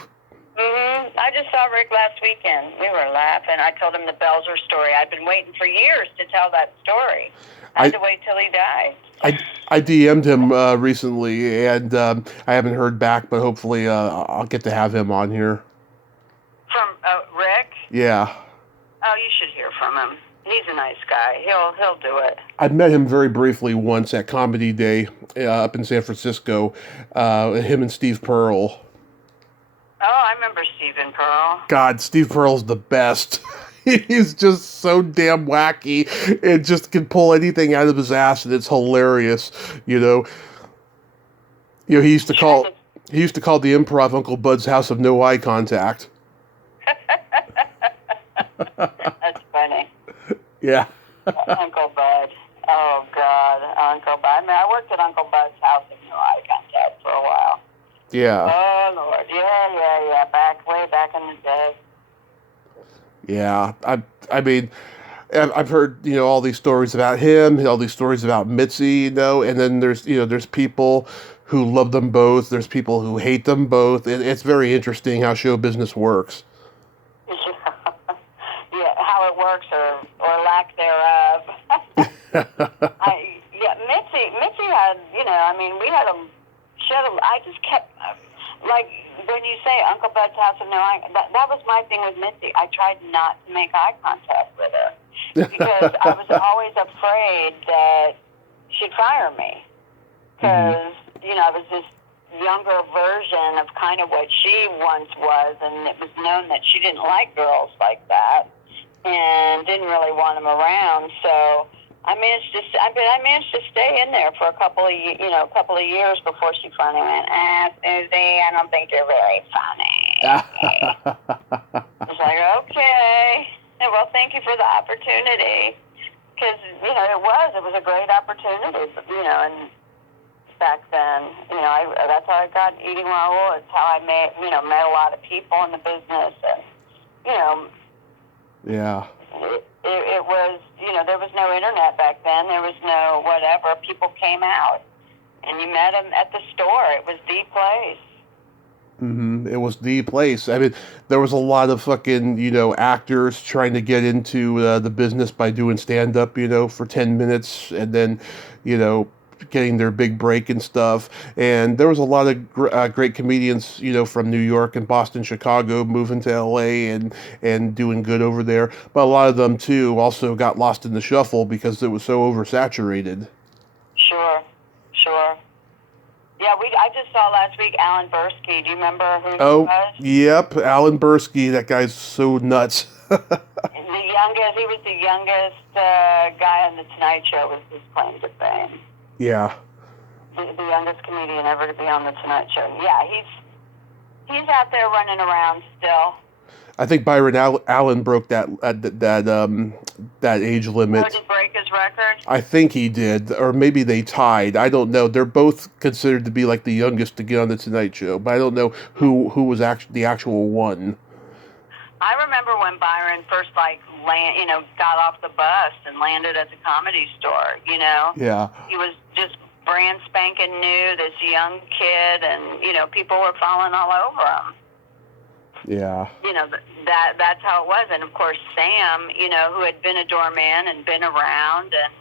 Mm-hmm. I just saw Rick last weekend. We were laughing. I told him the Belzer story. I'd been waiting for years to tell that story. I had to wait till he died. I DM'd him recently, and I haven't heard back, but hopefully I'll get to have him on here. From Rick? Yeah. Oh, you should hear from him. He's a nice guy. He'll do it. I met him very briefly once at Comedy Day up in San Francisco. Him and Steve Pearl. Oh, I remember Stephen Pearl. God, Steve Pearl's the best. He's just so damn wacky and just can pull anything out of his ass, and it's hilarious. He used to call the improv Uncle Bud's house of no eye contact. That's funny. Yeah. Uncle Bud. Oh, God. Uncle Bud. I mean, I worked at Uncle Bud's house of no eye contact for a while. Yeah. Oh, Lord. Yeah. Way back in the day. Yeah. I mean, I've heard, all these stories about him, all these stories about Mitzi, and then there's people who love them both. There's people who hate them both. It's very interesting how show business works. Yeah, how it works or lack thereof. Mitzi had, we had I just kept, like, when you say Uncle Bud's house of no eye, that was my thing with Mitzi. I tried not to make eye contact with her because I was always afraid that she'd fire me because, I was this younger version of kind of what she once was, and it was known that she didn't like girls like that and didn't really want them around. So I managed to stay in there for a couple of years before she finally went, Susie, I don't think you're very funny. I was like, okay. Well, thank you for the opportunity. Because, it was a great opportunity, and back then, that's how I got Eating Raoul. It's how I met a lot of people in the business, and, Yeah. It was, there was no internet back then. There was no whatever. People came out, and you met them at the store. It was the place. Mm-hmm. It was the place. I mean, there was a lot of fucking, actors trying to get into the business by doing stand-up, for 10 minutes and then, getting their big break and stuff. And there was a lot of great comedians, from New York and Boston, Chicago, moving to LA and doing good over there. But a lot of them, too, also got lost in the shuffle because it was so oversaturated. Sure. Yeah, I just saw last week Alan Bursky. Do you remember who he was? Yep, Alan Bursky. That guy's so nuts. He was the youngest guy on the Tonight Show, was his claim to fame. Yeah. The youngest comedian ever to be on the Tonight Show. Yeah, he's out there running around still. I think Byron Allen broke that age limit. Oh, did he break his record? I think he did, or maybe they tied. I don't know. They're both considered to be like the youngest to get on the Tonight Show, but I don't know who was actually the actual one. I remember when Byron first got off the bus and landed at the Comedy Store. Yeah. He was just brand spanking new, this young kid, and people were falling all over him. Yeah. That's how it was. And of course Sam, who had been a doorman and been around and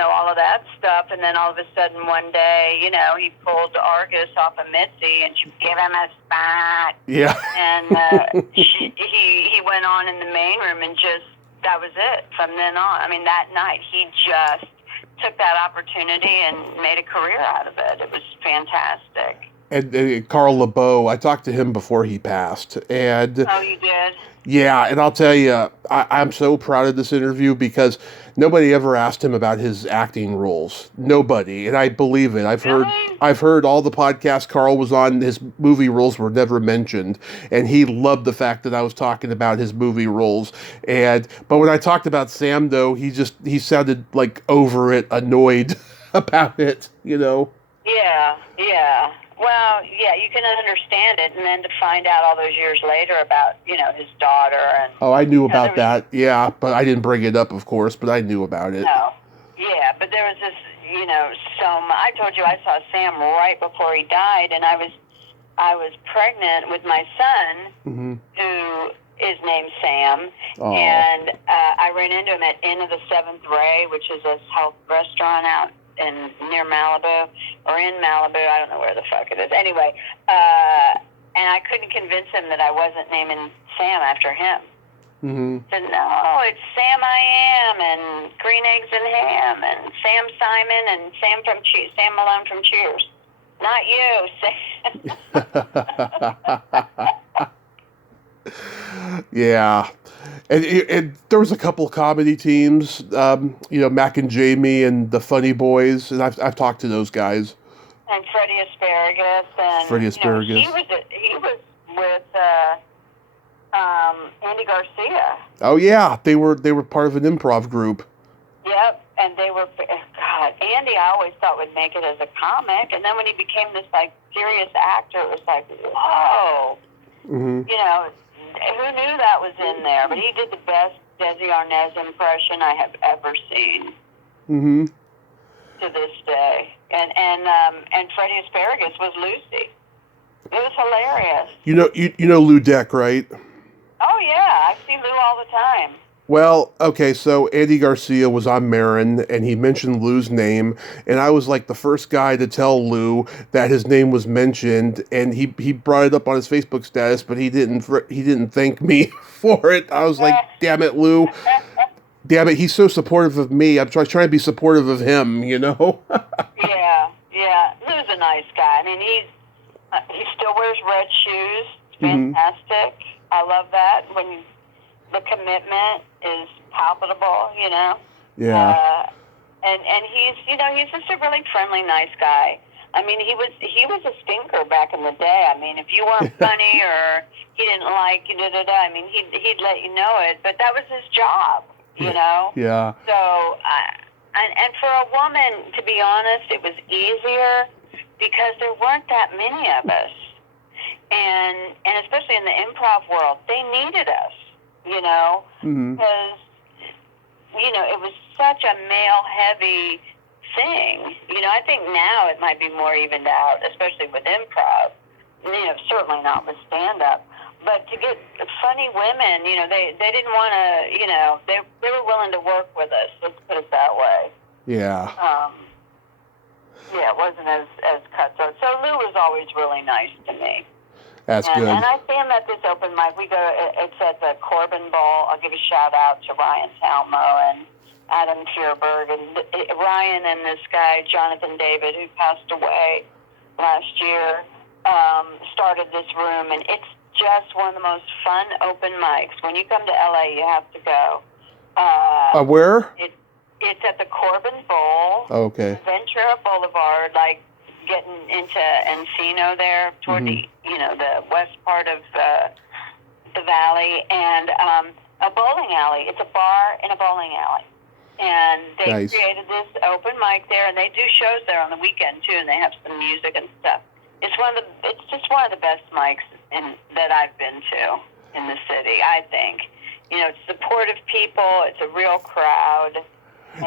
all of that stuff, and then all of a sudden one day, he pulled Argus off of Mitzi and she gave him a spot. Yeah. And he went on in the main room and that was it from then on. I mean, that night he just took that opportunity and made a career out of it. It was fantastic. And Carl LeBeau, I talked to him before he passed. And oh, you did? Yeah, and I'll tell you, I'm so proud of this interview because nobody ever asked him about his acting roles. Nobody, and I believe it. I've heard all the podcasts Carl was on. His movie roles were never mentioned, and he loved the fact that I was talking about his movie roles. But when I talked about Sam, though, he sounded like over it, annoyed about it. Yeah. Well, yeah, you can understand it, and then to find out all those years later about, his daughter and... Oh, I knew about that, yeah, but I didn't bring it up, of course, but I knew about it. No, yeah, but there was this, I told you I saw Sam right before he died, and I was pregnant with my son, who is named Sam, and I ran into him at Inn of the Seventh Ray, which is a health restaurant out near Malibu, or in Malibu, I don't know where the fuck it is. Anyway, and I couldn't convince him that I wasn't naming Sam after him. Mm-hmm. I said, no, it's Sam I Am, and Green Eggs and Ham, and Sam Simon, and Sam Malone from Cheers. Not you, Sam. Yeah. And there was a couple comedy teams, Mac and Jamie and the Funny Boys, and I've talked to those guys. And Freddie Asparagus, and he was with Andy Garcia. Oh yeah, they were part of an improv group. Yep, and they were. God, Andy, I always thought would make it as a comic, and then when he became this serious actor, it was like, whoa. Mm-hmm. Who knew that was in there? But he did the best Desi Arnaz impression I have ever seen. Mm-hmm. To this day. And Freddie Asparagus was Lucy. It was hilarious. You know Lou Deck, right? Oh yeah, I see Lou all the time. Well, okay, so Andy Garcia was on Marin, and he mentioned Lou's name, and I was like the first guy to tell Lou that his name was mentioned, and he brought it up on his Facebook status, but he didn't thank me for it. I was like, damn it, Lou. Damn it, he's so supportive of me. I'm trying to be supportive of him, Yeah. Lou's a nice guy. I mean, he still wears red shoes. It's fantastic. I love that. When the commitment is palpable, Yeah. And he's just a really friendly, nice guy. I mean, he was a stinker back in the day. I mean, if you weren't funny or he didn't like you, I mean, he'd let you know it. But that was his job, Yeah. So, and for a woman, to be honest, it was easier because there weren't that many of us, and especially in the improv world, they needed us. Because it was such a male-heavy thing. I think now it might be more evened out, especially with improv. Certainly not with stand-up. But to get funny women, they didn't want to, they were willing to work with us. Let's put it that way. Yeah. Yeah, it wasn't as cutthroat. So Lou was always really nice to me. That's good. And I see him at this open mic. It's at the Corbin Bowl. I'll give a shout out to Ryan Talmo and Adam Kierberg. And Ryan and this guy, Jonathan David, who passed away last year, started this room. And it's just one of the most fun open mics. When you come to LA, you have to go. Where? It's at the Corbin Bowl. Okay. Ventura Boulevard, like getting into Encino there, toward the west part of the valley, and a bowling alley. It's a bar in a bowling alley. And they created this open mic there, and they do shows there on the weekend too, and they have some music and stuff. It's just one of the best mics that I've been to in the city, I think. It's supportive people, it's a real crowd.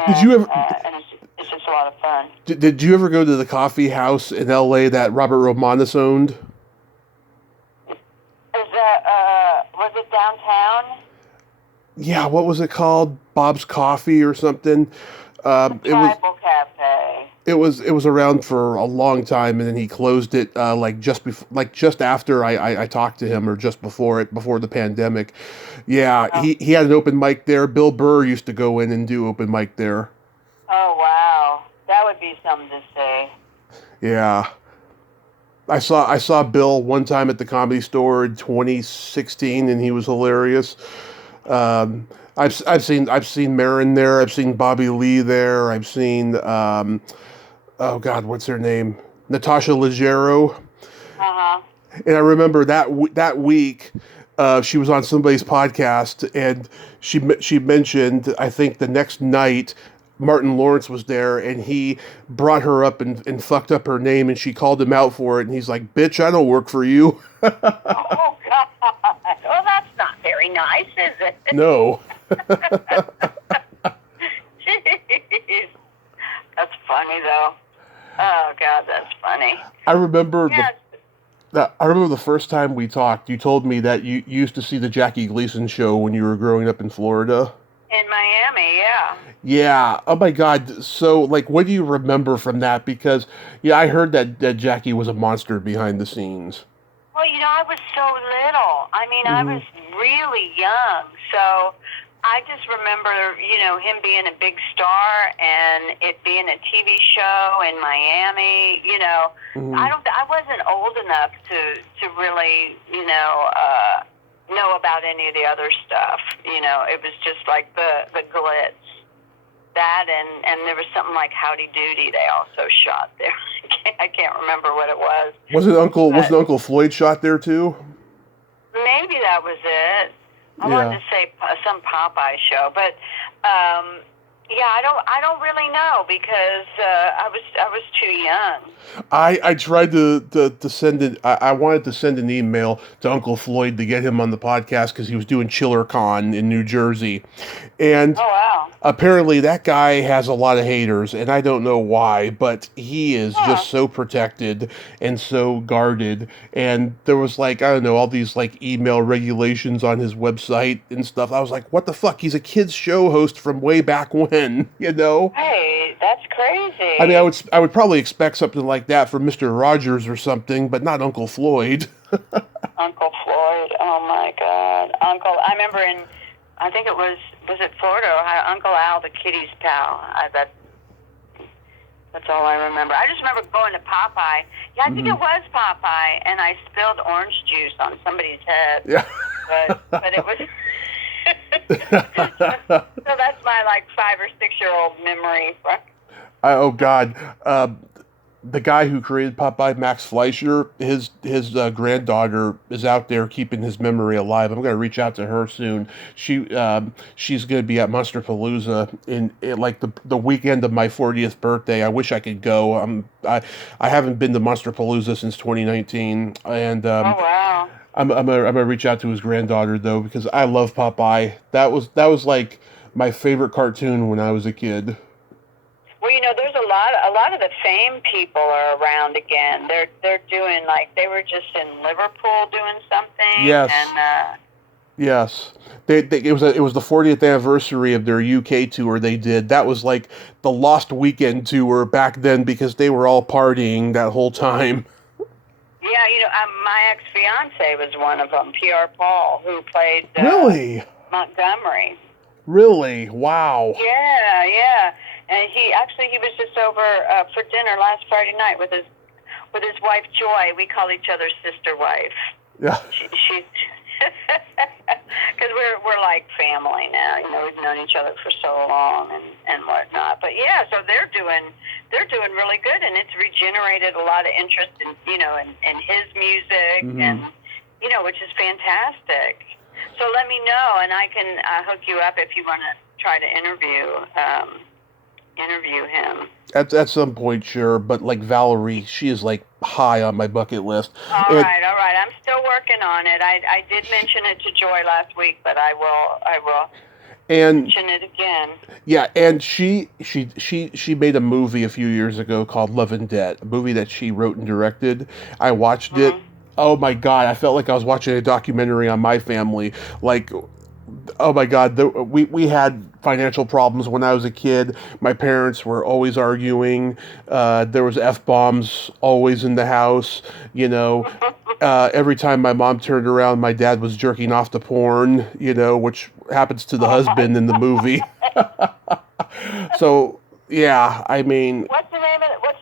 Did you ever? And it's just a lot of fun. Did you ever go to the coffee house in L.A. that Robert Romanus owned? Is that was it downtown? Yeah, what was it called? Bob's Coffee or something? Tribal Cafe. It was around for a long time, and then he closed it just after I talked to him, or just before the pandemic. Yeah, he had an open mic there. Bill Burr used to go in and do open mic there. Oh wow, that would be something to see. Yeah, I saw Bill one time at the Comedy Store in 2016, and he was hilarious. I've seen Marin there. I've seen Bobby Lee there. I've seen oh God, what's her name? Natasha Leggero. And I remember that week, she was on somebody's podcast, and she mentioned, I think the next night, Martin Lawrence was there, and he brought her up and fucked up her name, and she called him out for it, and he's like, "Bitch, I don't work for you." Oh God! Well, that's not very nice, is it? No. Jeez. That's funny, though. Oh, God, that's funny. I remember the first time we talked, you told me that you used to see the Jackie Gleason show when you were growing up in Florida. In Miami, yeah. Yeah. Oh, my God. So, what do you remember from that? Because, I heard that Jackie was a monster behind the scenes. Well, I was so little. I mean, I was really young, so I just remember, him being a big star and it being a TV show in Miami. I wasn't old enough to really, know about any of the other stuff. It was just like the glitz. That and there was something like Howdy Doody they also shot there. I can't remember what it was. Wasn't Uncle Floyd shot there too? Maybe that was it. I wanted to say some Popeye show, but I don't really know because I was too young. I tried to send it. I wanted to send an email to Uncle Floyd to get him on the podcast because he was doing ChillerCon in New Jersey, and apparently that guy has a lot of haters, and I don't know why, but he is just so protected and so guarded. And there was I don't know, all these email regulations on his website and stuff. I was like, what the fuck? He's a kids show host from way back when, Hey, that's crazy. I mean, I would probably expect something like that from Mr. Rogers or something, but not Uncle Floyd. Uncle Floyd, oh my God. I remember I think it was it Florida or Ohio, Uncle Al, the kitty's pal. That's all I remember. I just remember going to Popeye. Yeah, I think it was Popeye, and I spilled orange juice on somebody's head. Yeah. But it was... so that's my 5 or 6 year old memory. Oh God, the guy who created Popeye, Max Fleischer, his granddaughter is out there keeping his memory alive. I'm going to reach out to her soon. She's going to be at Monsterpalooza in the weekend of my 40th birthday. I wish I could go. I haven't been to Monsterpalooza since 2019, and oh wow. I'm gonna reach out to his granddaughter though, because I love Popeye. That was my favorite cartoon when I was a kid. Well, there's a lot of the Fame people are around again. They're doing, like, they were just in Liverpool doing something. Yes. And yes. It was the 40th anniversary of their UK tour they did. That was like the Lost Weekend tour back then because they were all partying that whole time. Yeah, my ex-fiance was one of them, Pierre Paul, who played Really? Montgomery. Really? Wow. Yeah. And he was just over for dinner last Friday night with his wife Joy. We call each other sister wife. Yeah. She's because we're like family now. We've known each other for so long and whatnot. But yeah, so they're doing really good, and it's regenerated a lot of interest in in his music, mm-hmm. and which is fantastic. So let me know, and I can hook you up if you want to try to interview him. At some point, sure, but like Valerie, she is like high on my bucket list. All right. I'm still working on it. I did mention it to Joy last week, but I will mention it again. Yeah, and she made a movie a few years ago called Love and Debt, a movie that she wrote and directed. I watched it. Oh my God, I felt like I was watching a documentary on my family. Like, oh my God, we had financial problems when I was a kid. My parents were always arguing. There was F-bombs always in the house. Every time my mom turned around, my dad was jerking off to porn, which happens to the husband in the movie. So, yeah, I mean... What's the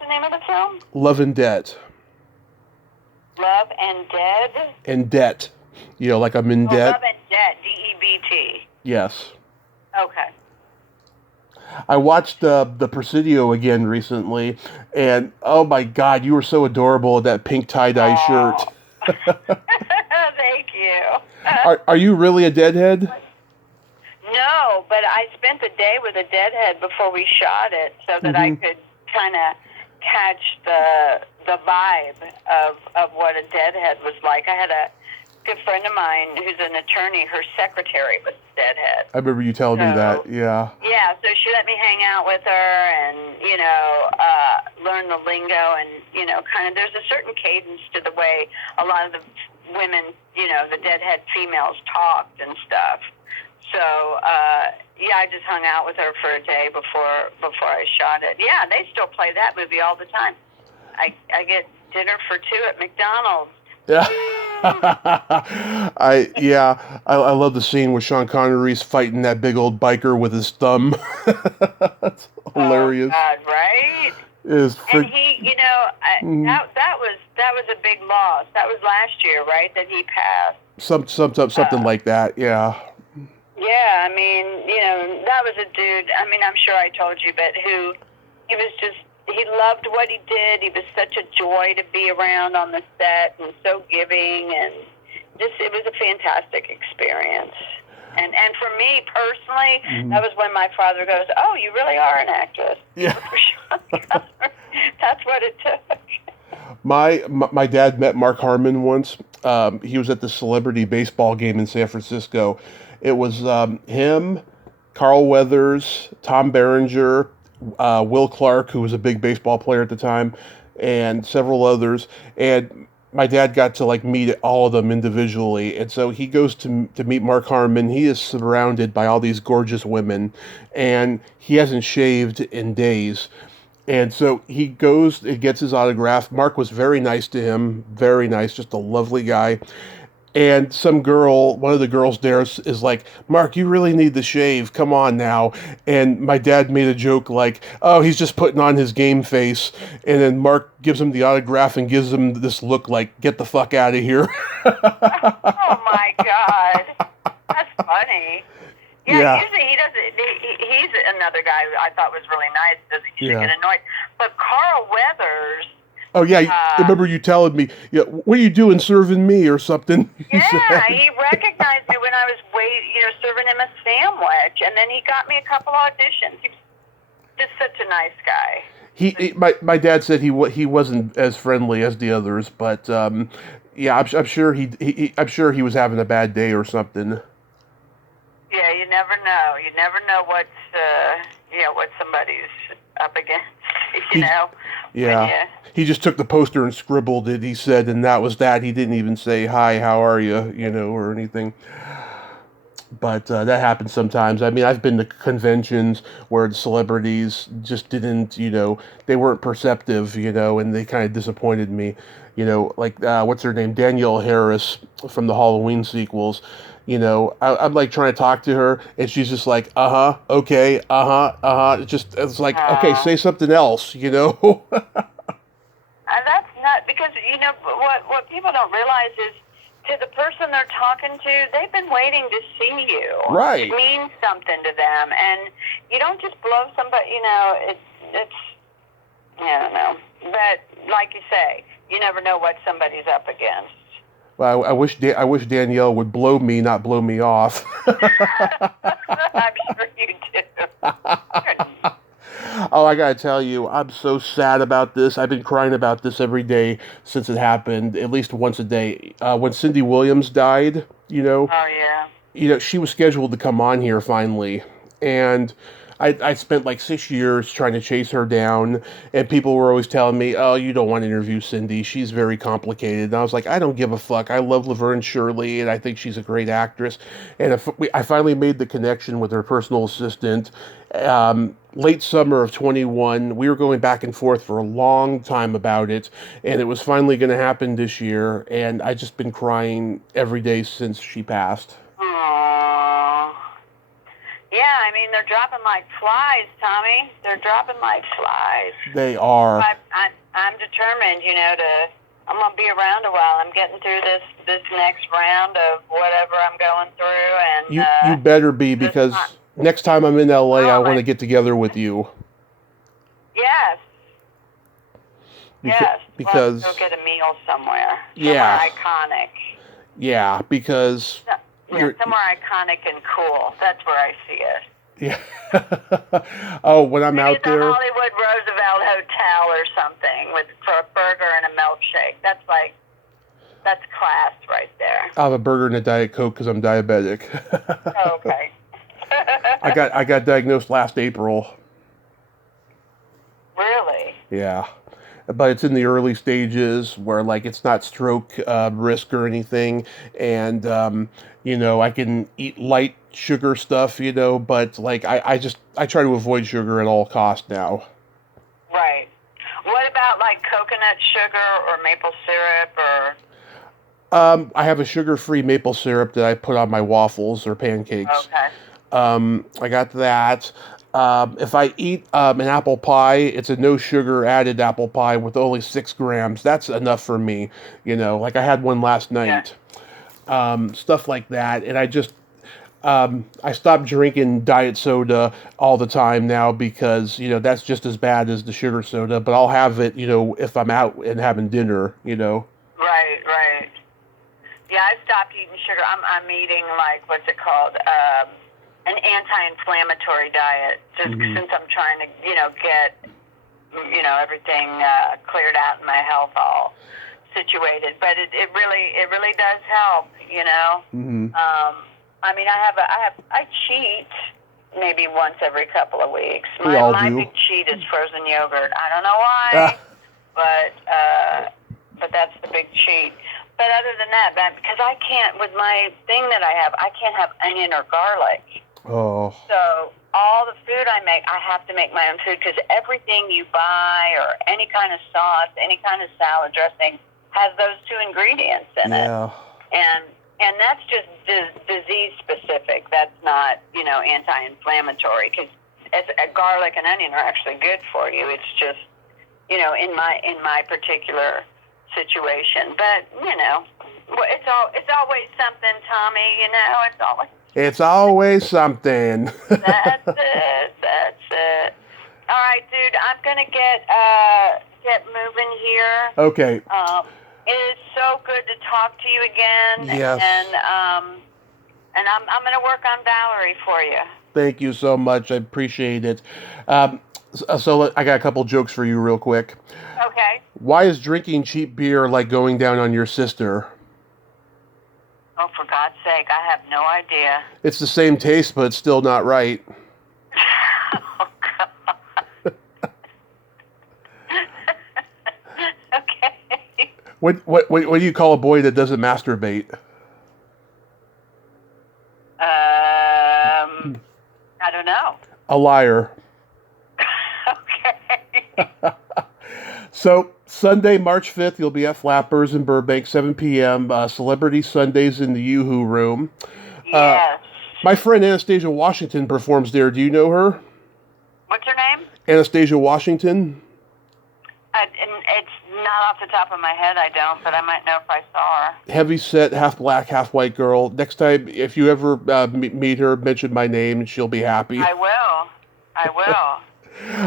name of the film? Love and Debt. Love and Dead? And Debt. Like I'm in debt. Love and Debt, D-E-B-T. Yes. Okay. I watched the Presidio again recently, and oh my God, you were so adorable in that pink tie-dye shirt. Thank you. Are you really a deadhead? No, but I spent the day with a deadhead before we shot it so that I could kind of catch the vibe of what a deadhead was like. I had a good friend of mine who's an attorney. Her secretary was a deadhead. I remember you telling me that. Yeah. Yeah, so she let me hang out with her and learn the lingo and kind of. There's a certain cadence to the way a lot of the women, the deadhead females talked and stuff. So I just hung out with her for a day before I shot it. Yeah, they still play that movie all the time. I get dinner for two at McDonald's. Yeah. I love the scene where Sean Connery's fighting that big old biker with his thumb. That's hilarious. Oh God, right? And he, that was a big loss. That was last year, right? That he passed. Something like that. Yeah. Yeah, I mean, that was a dude. I mean, I'm sure I told you, but he loved what he did. He was such a joy to be around on the set and so giving, and it was a fantastic experience. And for me personally, that was when my father goes, "Oh, you really are an actress." Yeah. That's what it took. My dad met Mark Harmon once. He was at the celebrity baseball game in San Francisco. It was him, Carl Weathers, Tom Berenger, Will Clark, who was a big baseball player at the time, and several others. And my dad got to meet all of them individually. And so he goes to meet Mark Harmon. He is surrounded by all these gorgeous women, and he hasn't shaved in days. And so he goes and gets his autograph. Mark was very nice to him, very nice, just a lovely guy. And some girl, one of the girls there is like, "Mark, you really need to shave. Come on now." And my dad made a joke like, "Oh, he's just putting on his game face." And then Mark gives him the autograph and gives him this look like, "Get the fuck out of here." Oh my God. That's funny. Yeah. Usually he doesn't. He's another guy who I thought was really nice. Doesn't usually get annoyed. But Carl Weathers. Oh yeah, I remember you telling me, "Yeah, what are you doing, serving me or something?" Yeah, he recognized me when I was serving him a sandwich, and then he got me a couple auditions. He was just such a nice guy. My dad said he wasn't as friendly as the others, but yeah, I'm sure he was having a bad day or something. Yeah, you never know. You never know what somebody's up against. You know. Yeah. He just took the poster and scribbled it, he said, and that was that. He didn't even say, hi, how are you, or anything. But that happens sometimes. I mean, I've been to conventions where the celebrities just didn't, they weren't perceptive, and they kind of disappointed me. Like, what's her name? Danielle Harris from the Halloween sequels. I'm like trying to talk to her, and she's just like, okay, it's like, okay, say something else, That's not because what people don't realize is to the person they're talking to, they've been waiting to see you. Right. It means something to them, and you don't just blow somebody. It's I don't know, but like you say, you never know what somebody's up against. Well, I wish Danielle would blow me, not blow me off. I'm sure you do. Oh, I gotta tell you, I'm so sad about this. I've been crying about this every day since it happened, at least once a day. When Cindy Williams died, Oh, yeah. She was scheduled to come on here finally, and I spent like 6 years trying to chase her down, and people were always telling me, "Oh, you don't want to interview Cindy. She's very complicated." And I was like, "I don't give a fuck. I love Laverne Shirley, and I think she's a great actress." And I finally made the connection with her personal assistant. Late summer of 21, we were going back and forth for a long time about it, and it was finally going to happen this year. And I just been crying every day since she passed. Aww. Yeah, I mean, they're dropping like flies, Tommy. They're dropping like flies. They are. I'm determined, I'm going to be around a while. I'm getting through this next round of whatever I'm going through. And you better be, because next time I'm in LA, I want to get together with you. Yes. Because we'll go get a meal somewhere. Yeah. Somewhere iconic. Yeah, because... Yeah, somewhere iconic and cool. That's where I see it. Yeah. Oh, when I'm out there... Maybe the Hollywood Roosevelt Hotel or something for a burger and a milkshake. That's class right there. I'll have a burger and a Diet Coke because I'm diabetic. Oh, okay. I got diagnosed last April. Really? Yeah. But it's in the early stages where, like, it's not stroke risk or anything. And, I can eat light sugar stuff, but, like, I try to avoid sugar at all costs now. Right. What about, like, coconut sugar or maple syrup or... I have a sugar-free maple syrup that I put on my waffles or pancakes. Okay. I got that. If I eat an apple pie, it's a no sugar added apple pie with only 6 grams. That's enough for me, like I had one last night. Yeah. Stuff like that. And I stopped drinking diet soda all the time now because, that's just as bad as the sugar soda, but I'll have it, if I'm out and having dinner, Right. Yeah, I stopped eating sugar. I'm eating, like, what's it called? An anti-inflammatory diet, just since I'm trying to, get, everything cleared out and my health all situated. But it really does help, I mean, I cheat maybe once every couple of weeks. My big cheat is frozen yogurt. I don't know why, but that's the big cheat. But other than that, because I can't, with my thing that I can't have onion or garlic. Oh. So all the food I make, I have to make my own food because everything you buy or any kind of sauce, any kind of salad dressing has those 2 ingredients in it. And that's just disease specific. That's not, anti-inflammatory because garlic and onion are actually good for you. It's just, in my particular situation. But, it's always something, Tommy, It's always something. That's it. All right, dude, I'm going to get moving here. Okay. It is so good to talk to you again. Yes. And I'm going to work on Valerie for you. Thank you so much. I appreciate it. So I got a couple jokes for you real quick. Okay. Why is drinking cheap beer like going down on your sister? Oh, for God's sake, I have no idea. It's the same taste, but it's still not right. Oh, God. Okay. What do you call a boy that doesn't masturbate? I don't know. A liar. Okay. So, Sunday, March 5th, you'll be at Flappers in Burbank, 7 p.m. Celebrity Sundays in the Yoo-Hoo Room. Yes. My friend Anastasia Washington performs there. Do you know her? What's her name? Anastasia Washington. And it's not off the top of my head, I don't, but I might know if I saw her. Heavy set, half black, half white girl. Next time, if you ever meet her, mention my name and she'll be happy. I will.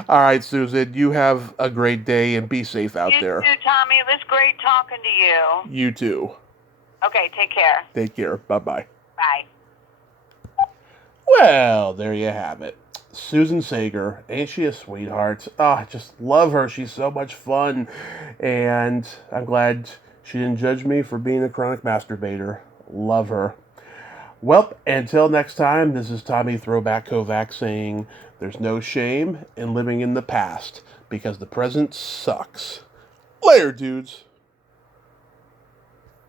All right, Susan, you have a great day and be safe out there. You too, Tommy. It was great talking to you. You too. Okay, take care. Take care. Bye-bye. Bye. Well, there you have it. Susan Saiger. Ain't she a sweetheart? I just love her. She's so much fun. And I'm glad she didn't judge me for being a chronic masturbator. Love her. Well, until next time, this is Tommy Throwback Kovac saying there's no shame in living in the past because the present sucks. Later, dudes.